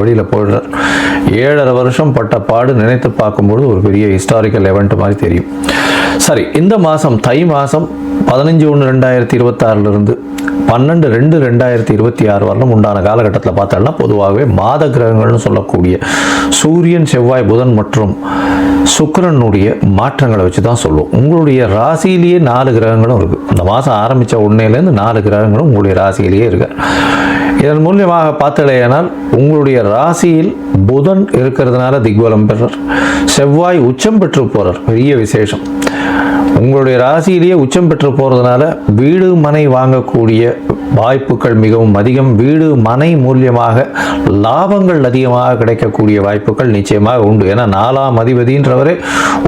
வெளியில் போயிடுறார். 7.5 வருஷம் பட்ட பாடு நினைத்து பார்க்கும்பொழுது ஒரு பெரிய ஹிஸ்டாரிக்கல் எவெண்ட் மாதிரி தெரியும். சரி, இந்த மாதம் தை மாதம் 15/1/2026 12/2/2026 வரலும் உண்டான காலகட்டத்தில் பார்த்தோம்னா பொதுவாகவே மாத கிரகங்கள்னு சொல்லக்கூடிய சூரியன், செவ்வாய், புதன் மற்றும் சுக்கிரனுடைய மாற்றங்களை வச்சு தான் சொல்லுவோம். உங்களுடைய ராசியிலேயே 4 கிரகங்களும் இருக்குது. இந்த மாதம் ஆரம்பித்த உடனேலேருந்து 4 கிரகங்களும் உங்களுடைய ராசியிலேயே இருக்கு. இதன் மூலியமாக பார்த்தலையானால் உங்களுடைய ராசியில் புதன் இருக்கிறதுனால திக்பலம் பெறார், செவ்வாய் உச்சம் பெற்று போகிறார், பெரிய விசேஷம். உங்களுடைய ராசியிலேயே உச்சம் பெற்று போகிறதுனால வீடு மனை வாங்கக்கூடிய வாய்ப்புகள் மிகவும் அதிகம். வீடு மனை மூலியமாக லாபங்கள் அதிகமாக கிடைக்கக்கூடிய வாய்ப்புகள் நிச்சயமாக உண்டு. ஏன்னா 4ஆம் அதிபதின்றவரே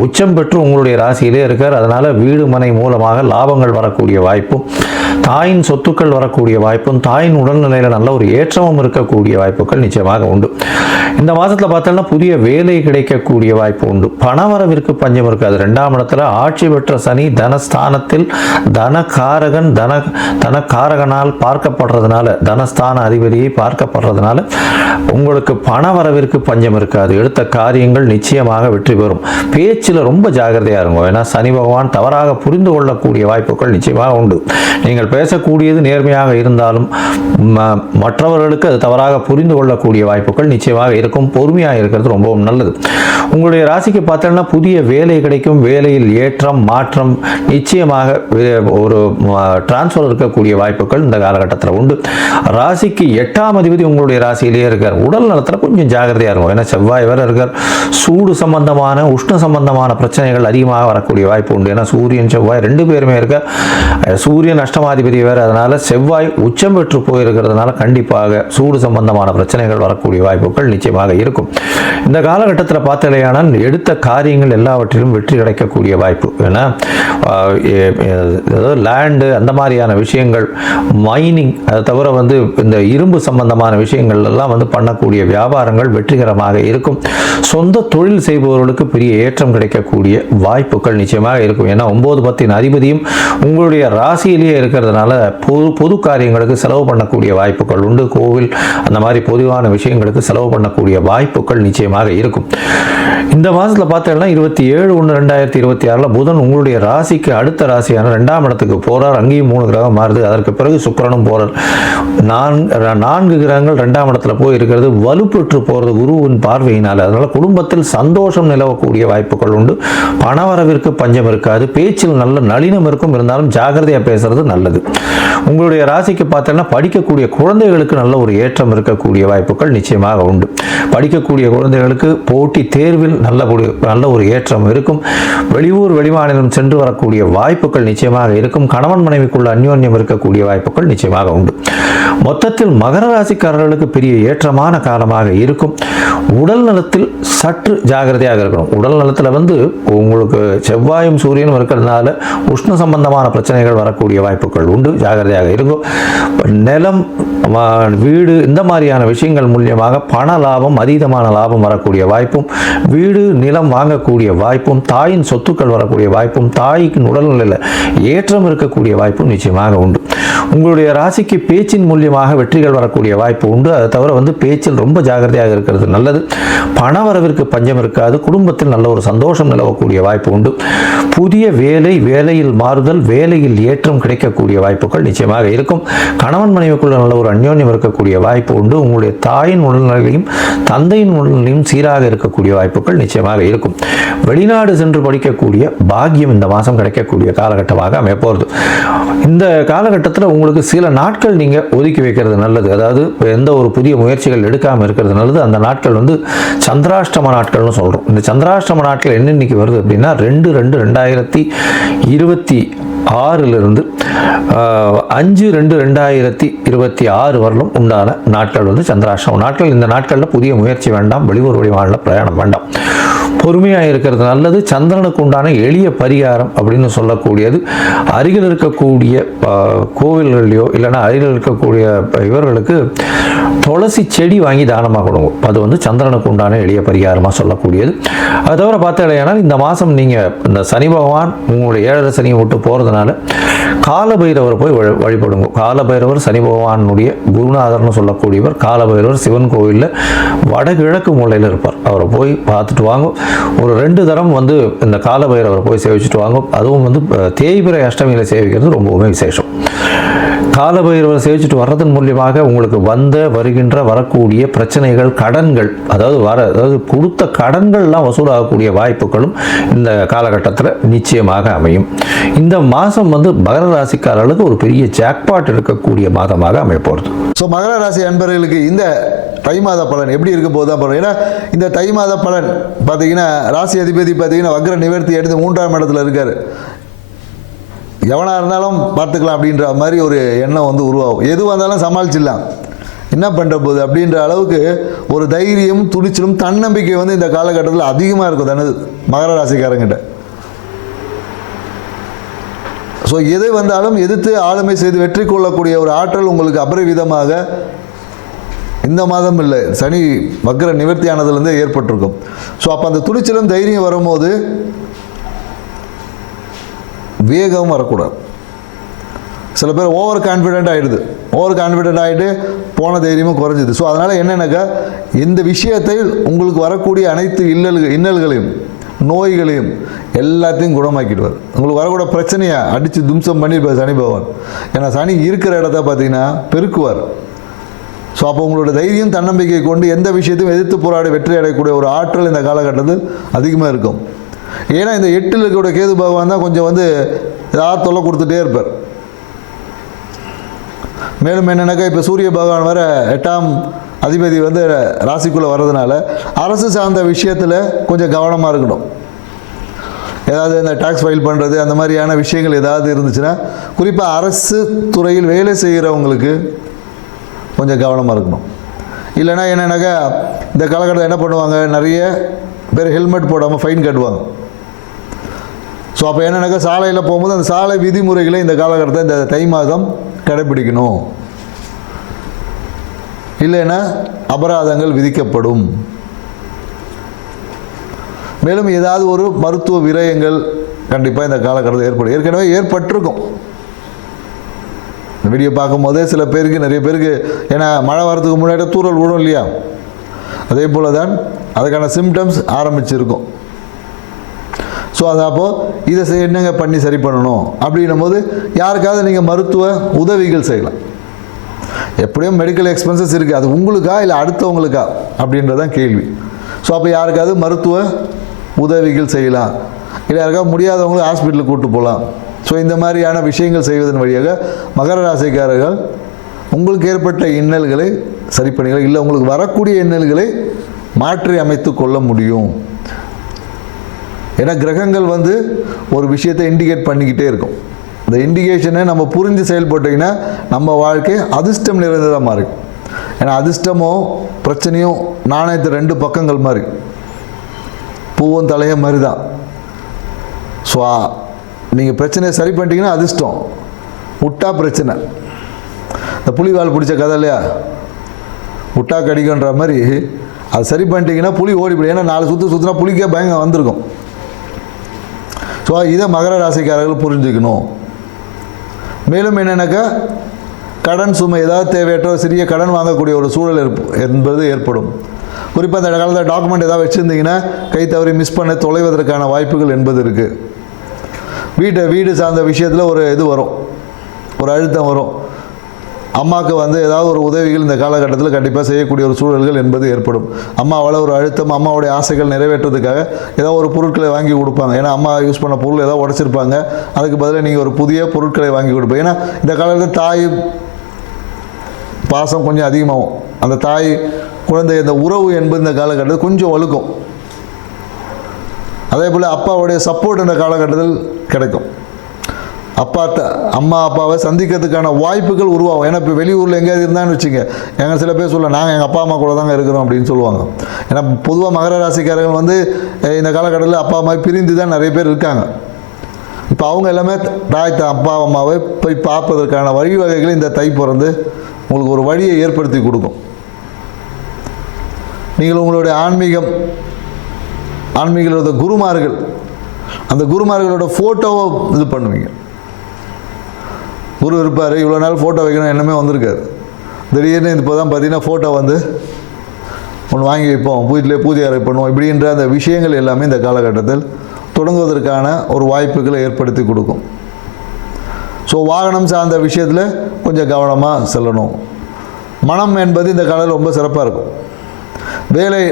உச்சம் பெற்று உங்களுடைய ராசியிலே இருக்கார். அதனால் வீடு மனை மூலமாக லாபங்கள் வரக்கூடிய வாய்ப்பும், தாயின் சொத்துக்கள் வரக்கூடிய வாய்ப்பும், தாயின் உடல்நிலையில் நல்ல ஒரு ஏற்றமும் இருக்கக்கூடிய வாய்ப்புகள் நிச்சயமாக உண்டு. இந்த மாதத்தில் பார்த்தோம்னா புதிய வேலை கிடைக்கக்கூடிய வாய்ப்பு உண்டு. பணவரவிற்கு பஞ்சம் இருக்காது. 2ஆம் இடத்துல ஆட்சி பெற்ற சனி தனஸ்தானத்தில் தனக்காரகனால் பார்க்கப்படுறதுனால, தனஸ்தான அதிபதியை பார்க்கப்படுறதுனால உங்களுக்கு பணவரவிற்கு பஞ்சம் இருக்காது. எடுத்த காரியங்கள் நிச்சயமாக வெற்றி பெறும். பேச்சில் ரொம்ப ஜாகிரதையாக இருக்கும். ஏன்னா சனி பகவான் தவறாக புரிந்து கொள்ளக்கூடிய வாய்ப்புகள் நிச்சயமாக உண்டு. நீங்கள் பேசக்கூடியது நேர்மையாக இருந்தாலும் மற்றவர்களுக்கு அது தவறாக புரிந்து கொள்ளக்கூடிய வாய்ப்புகள் நிச்சயமாக இருக்கும். பொறுமையாக இருக்கிறது ரொம்பவும் நல்லது. உங்களுடைய ராசிக்கு பார்த்தோம்னா புதிய வேலை கிடைக்கும். வேலையில் ஏற்றம் மாற்றம் நிச்சயமாக ஒரு டிரான்ஸ்ஃபர் இருக்கக்கூடிய வாய்ப்புகள் இந்த காலகட்டத்தில் உண்டு. ராசிக்கு 8ஆம் அதிபதி உங்களுடைய ராசியிலேயே இருக்கார். உடல் நலத்தில் கொஞ்சம் ஜாகிரதையாக இருக்கும். ஏன்னா செவ்வாய் வேற இருக்கார். சூடு சம்பந்தமான உஷ்ண சம்பந்தமான பிரச்சனைகள் அதிகமாக வரக்கூடிய வாய்ப்பு உண்டு. ஏன்னா சூரியன் செவ்வாய் 2 பேருமே இருக்கார். சூரியன் அஷ்டமாதிபதி வேறு. அதனால் செவ்வாய் உச்சம் பெற்று போயிருக்கிறதுனால கண்டிப்பாக சூடு சம்பந்தமான பிரச்சனைகள் வரக்கூடிய வாய்ப்புகள் நிச்சயமாக இருக்கும். இந்த காலகட்டத்தில் பார்த்தலையானால் எடுத்த காரியங்கள் எல்லாவற்றிலும் வெற்றி கிடைக்கக்கூடிய வாய்ப்பு. ஏன்னா லேண்டு அந்த மாதிரியான விஷயங்கள், மைனிங், அதை தவிர இந்த இரும்பு சம்பந்தமான விஷயங்கள் எல்லாம் பண்ணக்கூடிய வியாபாரங்கள் வெற்றிகரமாக இருக்கும். சொந்த தொழில் செய்பவர்களுக்கு பெரிய ஏற்றம் கிடைக்கக்கூடிய வாய்ப்புகள் நிச்சயமாக இருக்கும். ஏன்னா 9-10 அதிபதியும் உங்களுடைய ராசியிலேயே இருக்கிறதுனால பொது காரியங்களுக்கு செலவு பண்ணக்கூடிய வாய்ப்புகள் உண்டு. கோவில் அந்த மாதிரி பொதுவான விஷயங்களுக்கு செலவு பண்ணக்கூடிய வாய்ப்புகள் நிச்சயமாக இருக்கும். இந்த மாதத்தில் பார்த்தீங்கன்னா 27/1/2026 புதன் உங்களுடைய ராசிக்கு அடுத்த ராசியான 2ஆம் இடத்துக்கு போறார். அங்கேயும் 3 கிரகம் மாறுது. அதற்கு பிறகு சுக்கிரனும் போறார். 4 கிரகங்கள் 2ஆம் இடத்துல போய் இருக்கிறது வலுப்பெற்று போகிறது குருவின் பார்வையினால். அதனால குடும்பத்தில் சந்தோஷம் நிலவக்கூடிய வாய்ப்புகள் உண்டு. பணவரவிற்கு பஞ்சம் இருக்காது. பேச்சில் நல்ல நளினம் இருக்கும். இருந்தாலும் ஜாகிரதையாக பேசுறது நல்லது. உங்களுடைய ராசிக்கு பார்த்தீங்கன்னா படிக்கக்கூடிய குழந்தைகளுக்கு நல்ல ஒரு ஏற்றம் இருக்கக்கூடிய வாய்ப்புகள் நிச்சயமாக உண்டு. படிக்கக்கூடிய குழந்தைகளுக்கு போட்டி தேர்வில் நல்ல ஒரு ஏற்றம் இருக்கும். வெளியூர் வெளிமாநிலம் சென்று வரக்கூடிய வாய்ப்புகள் நிச்சயமாக இருக்கும். கணவன் மனைவிக்குள்ள அந்யோன்யம் இருக்கக்கூடிய வாய்ப்புகள் நிச்சயமாக உண்டு. மொத்தத்தில் மகர ராசிக்காரர்களுக்கு பெரிய ஏற்றமான காலமாக இருக்கும். உடல் நலத்தில் சற்று ஜாகிரதையாக இருக்கணும். உடல் நலத்தில் உங்களுக்கு செவ்வாயும் சூரியனும் இருக்கிறதுனால உஷ்ண சம்பந்தமான பிரச்சனைகள் வரக்கூடிய வாய்ப்புகள் உண்டு. ஜாகிரதையாக இருக்கும். நிலம், வீடு இந்த மாதிரியான விஷயங்கள் மூலியமாக பண லாபம், அதீதமான லாபம் வரக்கூடிய வாய்ப்பும், வீடு நிலம் வாங்கக்கூடிய வாய்ப்பும், தாயின் சொத்துக்கள் வரக்கூடிய வாய்ப்பும், தாய்க்கு உடல்நிலையில் ஏற்றம் இருக்கக்கூடிய வாய்ப்பும் நிச்சயமாக உண்டு. உங்களுடைய ராசிக்கு பேச்சின் மூலியமாக வெற்றிகள் வரக்கூடிய வாய்ப்பு உண்டு. அதை தவிர பேச்சில் ரொம்ப ஜாகிரதையாக இருக்கிறது நல்லது. பண வரவிற்கு பஞ்சம் இருக்காது. குடும்பத்தில் நல்ல ஒரு சந்தோஷம் நிலவக்கூடிய வாய்ப்பு உண்டு. புதிய வேலையில் மாறுதல், வேலையில் ஏற்றம் கிடைக்கக்கூடிய வாய்ப்புகள் நிச்சயமாக இருக்கும். கணவன் மனைவிக்குள்ள நல்ல ஒரு அந்யோன்யம் இருக்கக்கூடிய வாய்ப்பு உண்டு. உங்களுடைய தாயின் உடல்நிலையும் தந்தையின் உடல்நிலையும் சீராக இருக்கக்கூடிய வாய்ப்புகள் நிச்சயமாக இருக்கும். வெளிநாடு சென்று படிக்கக்கூடிய பாக்கியம் இந்த மாதம் கிடைக்கக்கூடிய காலகட்டமாக அமையப்போகிறது. இந்த காலகட்டத்தில் உங்களுக்கு சில நாட்கள் நீங்கள் ஒதுக்கி வைக்கிறது நல்லது. அதாவது எந்த ஒரு புதிய முயற்சிகள் எடுக்காமல் இருக்கிறது நல்லது. அந்த நாட்கள் சந்திராஷ்டம நாட்கள்னு சொல்கிறோம். இந்த சந்திராஷ்டம நாட்கள் என்னன்னைக்கு வருது அப்படின்னா 2/2/2026 5/2/2026 வரலும் உண்டான நாட்கள் சந்திராஷ்டம நாட்கள். இந்த நாட்களில் புதிய முயற்சி வேண்டாம். வெளியூர் வெளிமாநில பிரயாணம் வேண்டாம். பொறுமையாக இருக்கிறது நல்லது. சந்திரனுக்கு உண்டான எளிய பரிகாரம் அப்படின்னு சொல்லக்கூடியது, அருகில் இருக்கக்கூடிய கோவில்கள்லையோ இல்லைன்னா அருகில் இருக்கக்கூடிய இவர்களுக்கு துளசி செடி வாங்கி தானமாக கொடுங்க. அது வந்து சந்திரனுக்கு உண்டான எளிய பரிகாரமாக சொல்லக்கூடியது. அது தவிர பார்த்தீங்கன்னா இந்த மாதம் நீங்கள் இந்த சனி பகவான் உங்களுடைய 7.5 சனியை விட்டு போகிறதுனால காலபைரவர் போய் வழிபடுங்க. காலபைரவர் சனி பகவானுடைய குருநாதர்னு சொல்லக்கூடியவர். காலபைரவர் சிவன் கோவிலில் வடகிழக்கு மூலையில் இருப்பார். அவரை போய் பார்த்துட்டு வாங்க. ஒரு 2 தரம் வந்து இந்த காலபைரவரை போய் சேவிச்சுட்டு வாங்க. அதுவும் வந்து தேய்பிறை அஷ்டமியில் சேவிக்கிறது ரொம்பவுமே விசேஷம். காலபைரவரை சேவிச்சுட்டு வர்றதன் மூலியமாக உங்களுக்கு வருகின்ற வரக்கூடிய பிரச்சனைகள், கடன்கள், அதாவது கொடுத்த கடன்கள்லாம் வசூலாகக்கூடிய வாய்ப்புகளும் இந்த காலகட்டத்தில் நிச்சயமாக அமையும். இந்த மாதம் வந்து மகர ராசிக்காரர்களுக்கு ஒரு பெரிய ஜாக்பாட் இருக்கக்கூடிய மாதமாக அமையப்போகிறது. ஸோ மகர ராசி அன்பர்களுக்கு இந்த தை மாத பலன் எப்படி இருக்க போது தான் ஏன்னா இந்த தை மாத பலன் பார்த்தீங்கன்னா ராசி அதிபதி பார்த்தீங்கன்னா வக்ர நிவர்த்தி எடுத்து 3ஆம் இடத்துல இருக்கார். எவனாக இருந்தாலும் பார்த்துக்கலாம் அப்படின்ற மாதிரி ஒரு எண்ணம் வந்து உருவாகும். எதுவாக இருந்தாலும் சமாளிச்சிடலாம், என்ன பண்ணுற போது அப்படின்ற அளவுக்கு ஒரு தைரியம், துணிச்சலும், தன்னம்பிக்கை வந்து இந்த காலகட்டத்தில் அதிகமாக இருக்கும் தனது மகர ராசிக்காரங்கிட்ட. ஸோ எது வந்தாலும் எதிர்த்து ஆளுமை செய்து வெற்றி கொள்ளக்கூடிய ஒரு ஆற்றல் உங்களுக்கு அபரிவிதமாக இந்த மாதம் இல்லை, சனி வக்ர நிவர்த்தியானதுலேருந்து ஏற்பட்டிருக்கும். ஸோ அப்போ அந்த துணிச்சலும் தைரியம் வரும்போது வேகம் வரக்கூடாது. சில பேர் ஓவர் கான்ஃபிடென்ட் ஆகிடுது. ஓவர் கான்ஃபிடென்ட் ஆகிட்டு போன தைரியமும் குறைஞ்சிது. ஸோ அதனால் என்னென்னாக்கா இந்த விஷயத்தை உங்களுக்கு வரக்கூடிய அனைத்து இன்னல்களையும் நோய்களையும் எல்லாத்தையும் குணமாக்கிடுவார். உங்களுக்கு வரக்கூட பிரச்சனையை அடித்து தும்சம் பண்ணியிருப்பார் சனி பகவான். ஏன்னா சனி இருக்கிற இடத்த பார்த்தீங்கன்னா பெருக்குவார். ஸோ அப்போ உங்களோட தைரியம், தன்னம்பிக்கை கொண்டு எந்த விஷயத்தையும் எதிர்த்து போராடி வெற்றி அடையக்கூடிய ஒரு ஆற்றல் இந்த காலகட்டத்தில் அதிகமாக இருக்கும். ஏன்னா இந்த 8ல் இருக்கக்கூடிய கேது பகவான் தான் கொஞ்சம் வந்து ஏதாவது தொல்லை கொடுத்துட்டே இருப்பார். மேலும் என்னென்னாக்கா இப்போ சூரிய பகவான் வர 8ஆம் அதிபதி வந்து ராசிக்குள்ளே வர்றதுனால அரசு சார்ந்த விஷயத்தில் கொஞ்சம் கவனமாக இருக்கணும். ஏதாவது இந்த டேக்ஸ் ஃபைல் பண்ணுறது அந்த மாதிரியான விஷயங்கள் ஏதாவது இருந்துச்சுன்னா, குறிப்பாக அரசு துறையில் வேலை செய்கிறவங்களுக்கு கொஞ்சம் கவனமாக இருக்கணும். இல்லைன்னா என்னென்னாக்கா இந்த காலகட்டத்தில் என்ன பண்ணுவாங்க, நிறைய பேர் ஹெல்மெட் போடாமல் ஃபைன் கட்டுவாங்க. ஸோ அப்போ என்னென்னாக்கா சாலையில் போகும்போது அந்த சாலை விதிமுறைகளை இந்த காலகட்டத்தில் இந்த தை மாதம் கடைப்பிடிக்கணும். இல்லைன்னா அபராதங்கள் விதிக்கப்படும். மேலும் ஏதாவது ஒரு மருத்துவ விரயங்கள் கண்டிப்பாக இந்த காலகட்டத்தில் ஏற்படும். ஏற்கனவே ஏற்பட்டிருக்கும். இந்த வீடியோ பார்க்கும்போதே சில பேருக்கு, நிறைய பேருக்கு, ஏன்னா மழை வரதுக்கு முன்னாடி தூறல் விடும் இல்லையா, அதே போல் தான் அதுக்கான சிம்டம்ஸ் ஆரம்பிச்சிருக்கும். ஸோ அது அப்போது இதை என்னங்க பண்ணி சரி பண்ணணும் அப்படின்னும் போது யாருக்காவது நீங்கள் மருத்துவ உதவிகள் செய்யலாம். எப்படியும் மெடிக்கல் எக்ஸ்பென்சஸ் இருக்குது, அது உங்களுக்கா இல்லை அடுத்தவங்களுக்கா அப்படின்றதான் கேள்வி. ஸோ அப்போ யாருக்காவது மருத்துவ உதவிகள் செய்யலாம். இல்லை யாருக்காவது முடியாதவங்களும் ஹாஸ்பிட்டலுக்கு கூப்பிட்டு போகலாம். ஸோ இந்த மாதிரியான விஷயங்கள் செய்வதன் வழியாக மகர ராசிக்காரர்கள் உங்களுக்கு ஏற்பட்ட இன்னல்களை சரி பண்ணிக்கலாம். இல்லை உங்களுக்கு வரக்கூடிய இன்னல்களை மாற்றி அமைத்து கொள்ள முடியும். ஏன்னா கிரகங்கள் வந்து ஒரு விஷயத்தை இண்டிகேட் பண்ணிக்கிட்டே இருக்கும். இந்த இண்டிகேஷனை நம்ம புரிஞ்சு செயல்பட்டிங்கன்னா நம்ம வாழ்க்கை அதிர்ஷ்டம் நிறைந்ததாக மாறி. ஏன்னா அதிர்ஷ்டமும் பிரச்சனையும் நாணயத்து 2 பக்கங்கள் மாதிரி, பூவும் தலையும் மாதிரி தான். ஸோ நீங்கள் பிரச்சனையை சரி பண்ணிட்டீங்கன்னா அதிர்ஷ்டம், விட்டா பிரச்சனை. இந்த புலிவால் பிடிச்ச கதை இல்லையா, விட்டா கடிக்குன்ற மாதிரி. அது சரி பண்ணிட்டீங்கன்னா புலி ஓடிப்படும். ஏன்னா 4 சுற்றுனா புலிக்கே பயங்க வந்திருக்கும். ஸோ இதை மகர ராசிக்காரர்கள் புரிஞ்சுக்கணும். மேலும் என்னென்னாக்கா கடன் சுமை, ஏதாவது தேவையற்ற சிறிய கடன் வாங்கக்கூடிய ஒரு சூழல் என்பது ஏற்படும். குறிப்பாக அந்த காலத்தில் டாக்குமெண்ட் ஏதாவது வச்சுருந்தீங்கன்னா கை தவறி மிஸ் பண்ண தொலைவதற்கான வாய்ப்புகள் என்பது இருக்குது. வீடு சார்ந்த விஷயத்தில் ஒரு இது வரும், ஒரு அழுத்தம் வரும். அம்மாவுக்கு வந்து ஏதாவது ஒரு உதவிகள் இந்த காலகட்டத்தில் கண்டிப்பாக செய்யக்கூடிய ஒரு சூழல்கள் என்பது ஏற்படும். அம்மாவால் ஒரு அழுத்தம், அம்மாவுடைய ஆசைகள் நிறைவேற்றுறதுக்காக ஏதாவது ஒரு பொருட்களை வாங்கி கொடுப்பாங்க. ஏன்னா அம்மா யூஸ் பண்ண பொருள் ஏதாவது உடச்சிருப்பாங்க, அதுக்கு பதிலாக நீங்கள் ஒரு புதிய பொருட்களை வாங்கி கொடுப்பீங்க. ஏன்னா இந்த காலத்தில் தாய் பாசம் கொஞ்சம் அதிகமாகும். அந்த தாய் குழந்தை அந்த உறவு என்பது இந்த காலகட்டத்தில் கொஞ்சம் வலுக்கும். அதே போல் அப்பாவுடைய சப்போர்ட் இந்த காலகட்டத்தில் கிடைக்கும். அம்மா அப்பாவை சந்திக்கிறதுக்கான வாய்ப்புகள் உருவாகும். ஏன்னா இப்போ வெளியூரில் எங்கேயாவது இருந்தான்னு வச்சுங்க, எங்கள் சில பேர் சொல்ல நாங்கள் எங்கள் அப்பா அம்மா கூட தாங்க இருக்கிறோம் அப்படின்னு சொல்லுவாங்க. ஏன்னா பொதுவாக மகர ராசிக்காரர்கள் வந்து இந்த காலகட்டத்தில் அப்பா அம்மா பிரிந்து தான் நிறைய பேர் இருக்காங்க. இப்போ அவங்க எல்லாமே தாய்த்த அப்பா அம்மாவை போய் பார்ப்பதற்கான வழிவகைகளை இந்த தை பிறந்து உங்களுக்கு ஒரு வழியை ஏற்படுத்தி கொடுக்கும். நீங்கள் உங்களுடைய ஆன்மீகளோட குருமார்கள், அந்த குருமார்களோட ஃபோட்டோவை இது பண்ணுவீங்க. குரு இருப்பார், இவ்வளோ நாள் ஃபோட்டோ வைக்கணும் என்னமே வந்திருக்காரு, திடீர்னு இப்போ தான் பார்த்தீங்கன்னா ஃபோட்டோ வந்து ஒன்று வாங்கி வைப்போம், வீட்டிலே பூஜை அறை பண்ணுவோம், இப்படின்ற அந்த விஷயங்கள் எல்லாமே இந்த காலகட்டத்தில் தொடங்குவதற்கான ஒரு வாய்ப்புகளை ஏற்படுத்தி கொடுக்கும். ஸோ வாகனம் சார்ந்த விஷயத்தில் கொஞ்சம் கவனமாக செல்லணும். மனம் என்பது இந்த காலத்தில் ரொம்ப சிறப்பாக இருக்கும். வேலை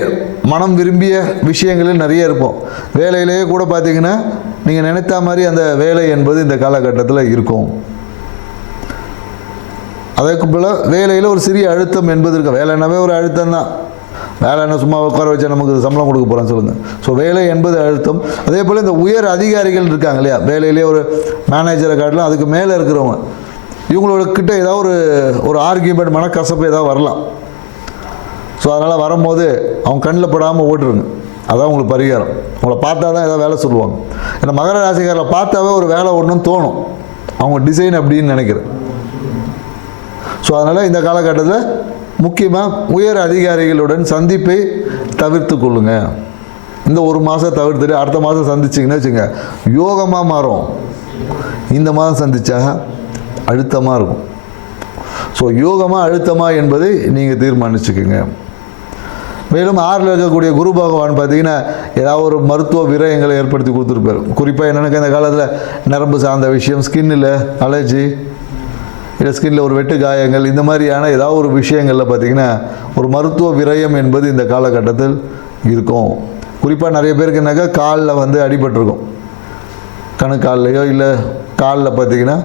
மனம் விரும்பிய விஷயங்களில் நிறைய இருப்போம். வேலையிலேயே கூட பார்த்தீங்கன்னா நீங்கள் நினைத்த மாதிரி அந்த வேலை என்பது இந்த காலகட்டத்தில் இருக்கும். அதற்கு போல் வேலையில் ஒரு சிறிய அழுத்தம் என்பது இருக்கும். வேலைன்னாவே ஒரு அழுத்தம் தான். வேலை என்ன சும்மா உட்கார வச்சா நமக்கு சம்பளம் கொடுக்க போகிறோன்னு சொல்லுங்கள். ஸோ வேலை என்பது அழுத்தம். அதே போல் இந்த உயர் அதிகாரிகள் இருக்காங்க இல்லையா, வேலையிலே ஒரு மேனேஜரை காட்டிலும் அதுக்கு மேலே இருக்கிறவங்க, இவங்களோட கிட்ட ஏதாவது ஒரு ஆர்கியூமெண்ட், மனக்கசப்பு ஏதாவது வரலாம். ஸோ அதனால் வரும்போது அவங்க கண்ணில் படாமல் ஓட்டுருங்க. அதான் உங்களுக்கு பரிகாரம். உங்களை பார்த்தா தான் ஏதாவது வேலை சொல்லுவாங்க. ஏன்னா மகர ராசிக்காரில் பார்த்தாவே ஒரு வேலை ஒன்றும் தோணும், அவங்க டிசைன் அப்படின்னு நினைக்கிறேன். ஸோ அதனால் இந்த காலகட்டத்தில் முக்கியமாக உயர் அதிகாரிகளுடன் சந்திப்பை தவிர்த்து கொள்ளுங்க. இந்த ஒரு மாதம் தவிர்த்துட்டு அடுத்த மாதம் சந்திச்சிங்கன்னு வச்சுங்க, யோகமாக மாறும். இந்த மாதம் சந்தித்தா அழுத்தமாக இருக்கும். ஸோ யோகமாக அழுத்தமாக என்பதை நீங்கள் தீர்மானிச்சுக்குங்க. மேலும் 6ல் இருக்கக்கூடிய குரு பகவான் பார்த்தீங்கன்னா ஏதாவது ஒரு மருத்துவ விரயங்களை ஏற்படுத்தி கொடுத்துருப்பார். குறிப்பாக என்னென்னா இந்த காலத்தில் நரம்பு சார்ந்த விஷயம், ஸ்கின்னில் அலர்ஜி, இல்லை ஸ்கின்னில் ஒரு வெட்டு காயங்கள், இந்த மாதிரியான ஏதாவது ஒரு விஷயங்களில் பார்த்திங்கன்னா ஒரு மருத்துவ விரயம் என்பது இந்த காலகட்டத்தில் இருக்கும். குறிப்பாக நிறைய பேருக்கு என்னக்கா காலில் வந்து அடிபட்டிருக்கும், கணுக்கால்லையோ இல்லை காலில் பார்த்திங்கன்னா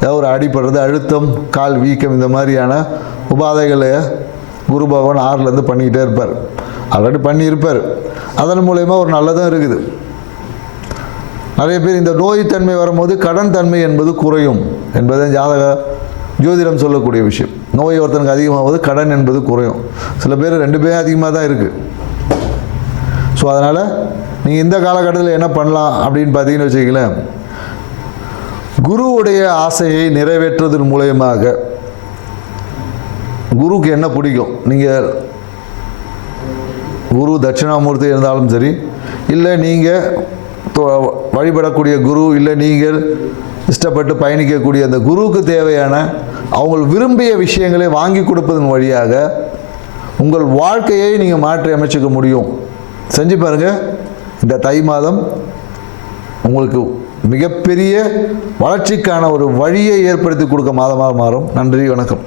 ஏதாவது ஒரு அடிபடுறது, அழுத்தம், கால் வீக்கம், இந்த மாதிரியான உபாதைகளை குரு பகவான் 6லேருந்து பண்ணிக்கிட்டே இருப்பார். ஆல்ரெடி பண்ணியிருப்பார். அதன் மூலயமா ஒரு நல்லதும் இருக்குது. நிறைய பேர் இந்த நோய் தன்மை வரும்போது கடன் தன்மை என்பது குறையும் என்பதை ஜோதிடம் சொல்லக்கூடிய விஷயம். நோய் ஒருத்தனுக்கு அதிகமாகும்போது கடன் என்பது குறையும். சில பேர் 2 பேரும் அதிகமாக தான் இருக்குது. ஸோ அதனால் நீங்கள் இந்த காலகட்டத்தில் என்ன பண்ணலாம் அப்படின்னு பார்த்தீங்கன்னு வச்சுக்கிங்களேன், குருவுடைய ஆசையை நிறைவேற்றுவதன் மூலயமாக குருக்கு என்ன பிடிக்கும், நீங்கள் குரு தட்சிணாமூர்த்தி இருந்தாலும் சரி, இல்லை நீங்கள் வழிபடக்கூடிய குரு, இல்லை நீங்கள் இஷ்டப்பட்டு பயணிக்கக்கூடிய அந்த குருவுக்கு தேவையான அவங்க விரும்பிய விஷயங்களை வாங்கி கொடுப்பதன் வழியாக உங்கள் வாழ்க்கையை நீங்கள் மாற்றி அமைச்சிக்க முடியும். செஞ்சு பாருங்கள். இந்த தை மாதம் உங்களுக்கு மிகப்பெரிய வளர்ச்சிக்கான ஒரு வழியை ஏற்படுத்தி கொடுக்க மாதமாக மாறும். நன்றி, வணக்கம்.